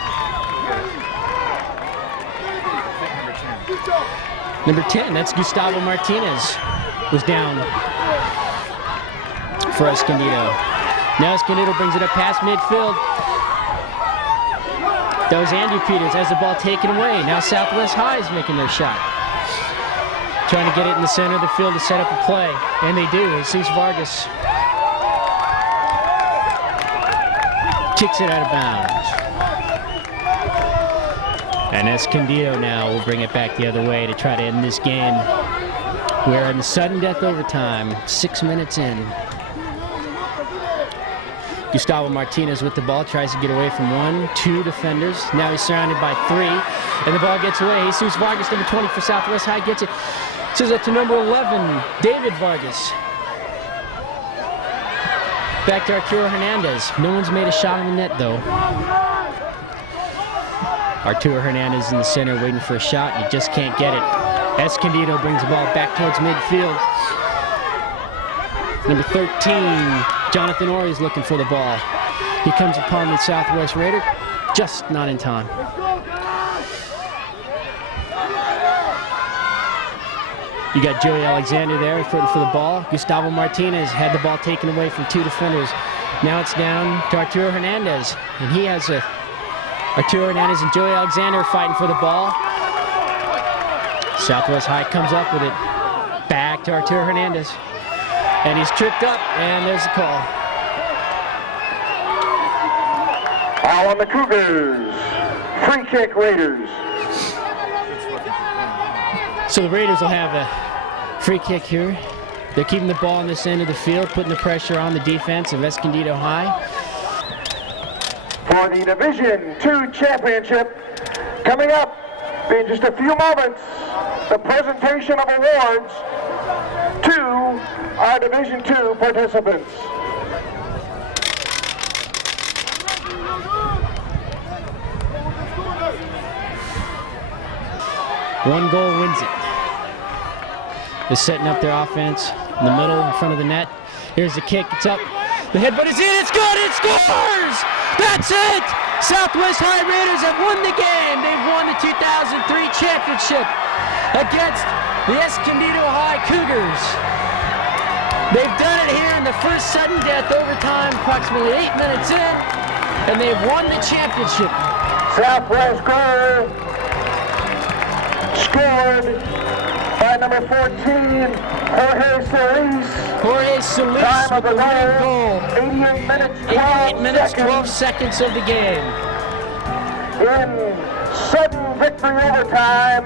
Number 10, that's Gustavo Martinez. Was down for Escondido. Now Escondido brings it up past midfield. That was Andy Peters, has the ball taken away. Now Southwest High is making their shot. Trying to get it in the center of the field to set up a play. And they do. Jesus Vargas kicks it out of bounds. And Escondido now will bring it back the other way to try to end this game. We're in the sudden death overtime, 6 minutes in. Gustavo Martinez with the ball, tries to get away from 1, 2 defenders. Now he's surrounded by 3, and the ball gets away. Jesus Vargas, number 20 for Southwest High, gets it. Says up to number 11, David Vargas. Back to Arturo Hernandez. No one's made a shot on the net, though. Arturo Hernandez in the center waiting for a shot, and he just can't get it. Escondido brings the ball back towards midfield. Number 13, Jonathan Orr is looking for the ball. He comes upon the Southwest Raider, just not in time. You got Joey Alexander there fighting for the ball. Gustavo Martinez had the ball taken away from 2 defenders. Now it's down to Arturo Hernandez, and he has Arturo Hernandez and Joey Alexander fighting for the ball. Southwest High comes up with it. Back to Arturo Hernandez. And he's tripped up, and there's the call. Foul on the Cougars. Free kick Raiders. So the Raiders will have a free kick here. They're keeping the ball on this end of the field, putting the pressure on the defense of Escondido High. For the Division II Championship, coming up in just a few moments, the presentation of awards to our Division II participants. One goal wins it. They're setting up their offense in the middle, in front of the net. Here's the kick, it's up. The headbutt is in, it's good, it scores! That's it! Southwest High Raiders have won the game. They've won the 2003 championship against the Escondido High Cougars. They've done it here in the first sudden death overtime, approximately 8 minutes in, and they've won the championship. Southwest scored by number 14, Jorge Solis. Jorge Solis Time of with the the winning goal. 88 minutes, 12 seconds of the game. In sudden victory overtime,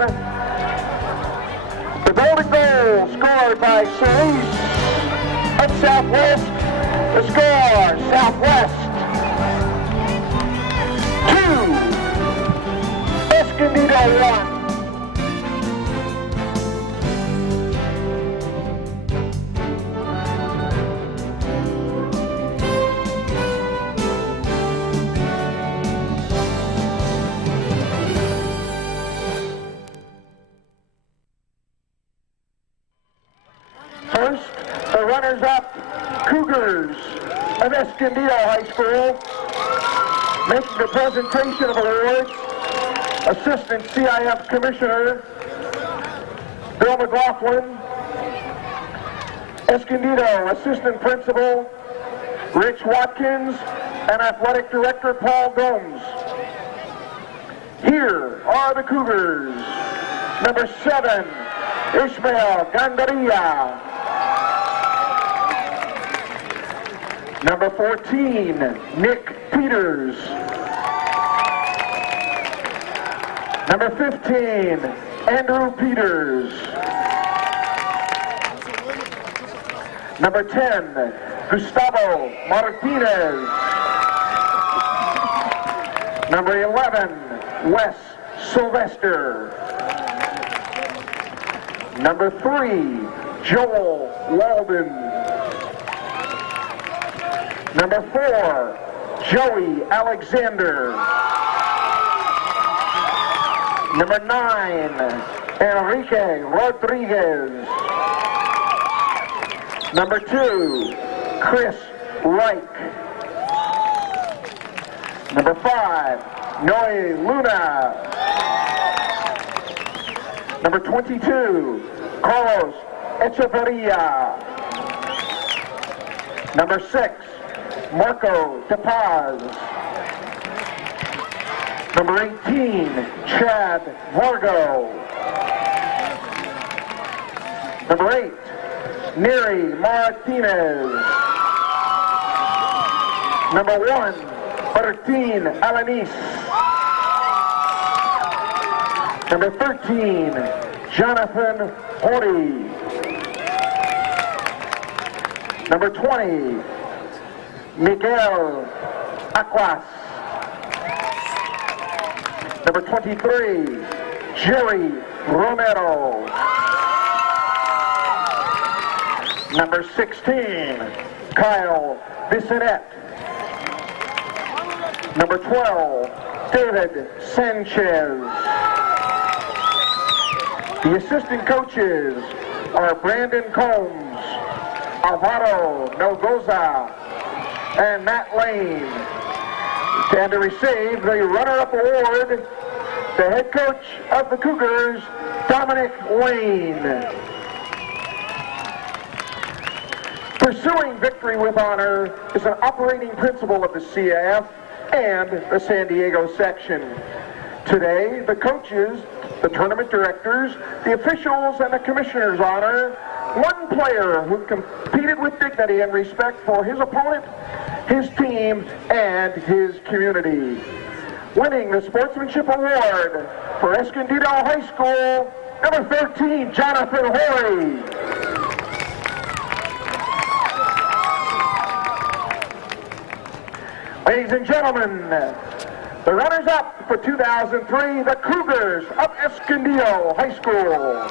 the golden goal scored by Solis of Southwest. The score, Southwest 2, Escondido 1. First, the runners-up Cougars of Escondido High School. Making the presentation of awards, Assistant CIF Commissioner Bill McLaughlin. Escondido Assistant Principal Rich Watkins and Athletic Director Paul Gomes. Here are the Cougars. Number 7, Ishmael Gandaria. Number 14, Nick Peters. Number 15, Andrew Peters. Number 10, Gustavo Martinez. Number 11, Wes Sylvester. Number 3, Joel Walden. Number 4, Joey Alexander. Number 9, Enrique Rodriguez. Number 2, Chris Reich. Number 5, Noe Luna. Number 22, Carlos Echeverria. Number 6, Marco De Paz. Number 18, Chad Vargo. Number 8, Neri Martinez. Number 1, Martin Alanis. Number 13, Jonathan Hori. Number 20, Miguel Aquas. Number 23, Jerry Romero. Number 16, Kyle Bissonette. Number 12, David Sanchez. The assistant coaches are Brandon Combs, Alvaro Melgoza, and Matt Lane. And to receive the runner-up award, the head coach of the Cougars, Dominic Lane. Pursuing victory with honor is an operating principle of the CIF and the San Diego section. Today, the coaches, the tournament directors, the officials, and the commissioners honor one player who competed with dignity and respect for his opponent, his team, and his community. Winning the Sportsmanship Award for Escondido High School, number 13, Jonathan Horry. Ladies and gentlemen, the runners-up for 2003, the Cougars of Escondido High School.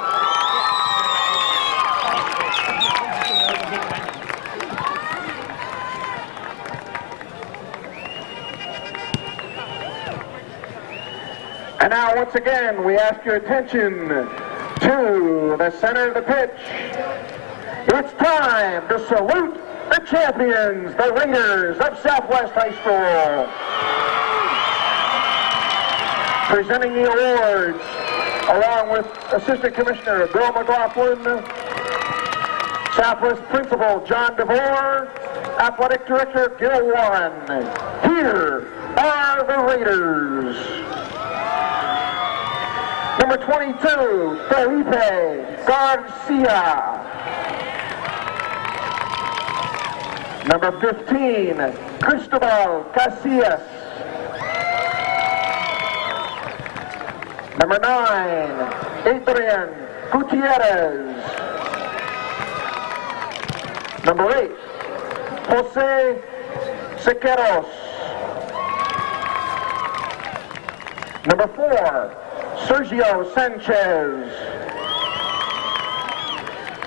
And now, once again, we ask your attention to the center of the pitch. It's time to salute the champions, the Raiders of Southwest High School. Presenting the awards, along with Assistant Commissioner Bill McLaughlin, Southwest Principal John DeVore, Athletic Director Gil Warren. Here are the Raiders. Number 22, Felipe Garcia. Number 15, Cristobal Casillas. Number 9, Adrian Gutierrez. Number 8, Jose Sequeros. Number 4, Sergio Sanchez.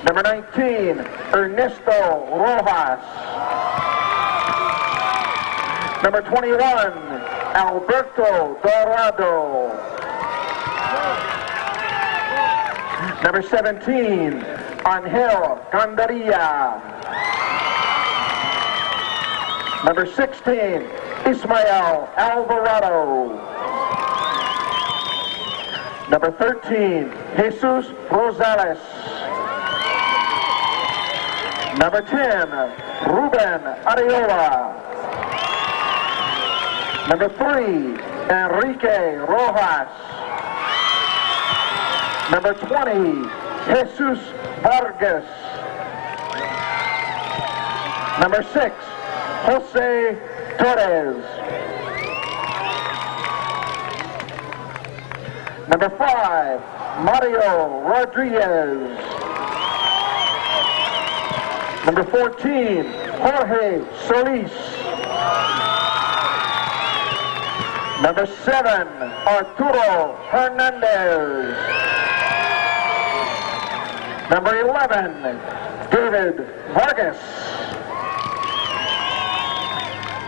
Number 19, Ernesto Rojas. Number 21, Alberto Dorado. Number 17, Angel Gandaria. Number 16, Ismael Alvarado. Number 13, Jesus Rosales. Number 10, Ruben Areola. Number 3, Enrique Rojas. Number 20, Jesus Vargas. Number 6, Jose Torres. Number 5, Mario Rodriguez. Number 14, Jorge Solis. Number 7, Arturo Hernandez. Number 11, David Vargas.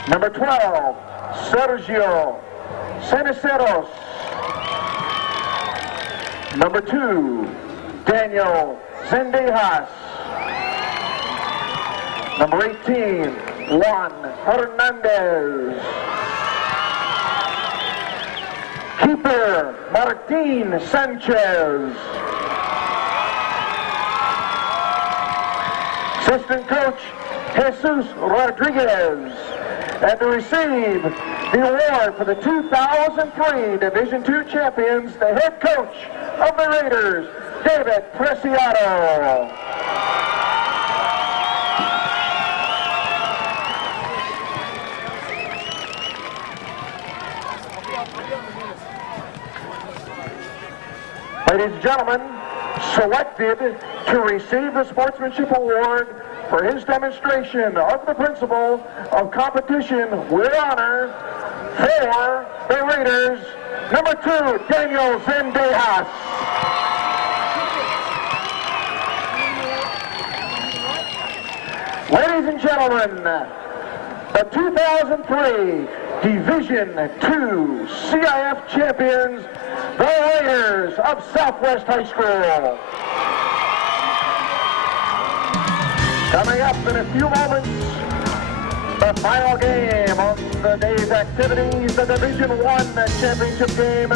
Number 12, Sergio Ceniceros. Number 2, Daniel Zendejas. Number 18, Juan Hernandez. Keeper, Martin Sanchez. Assistant coach, Jesus Rodriguez. And to receive the award for the 2003 Division II champions, the head coach of the Raiders, David Preciado. Ladies and gentlemen, selected to receive the Sportsmanship Award for his demonstration of the principle of competition with honor for the Raiders, number 2, Daniel Zendejas. Ladies and gentlemen, the 2003 Division II CIF champions, the Raiders of Southwest High School. Coming up in a few moments, the final game of the day's activities, the Division I championship game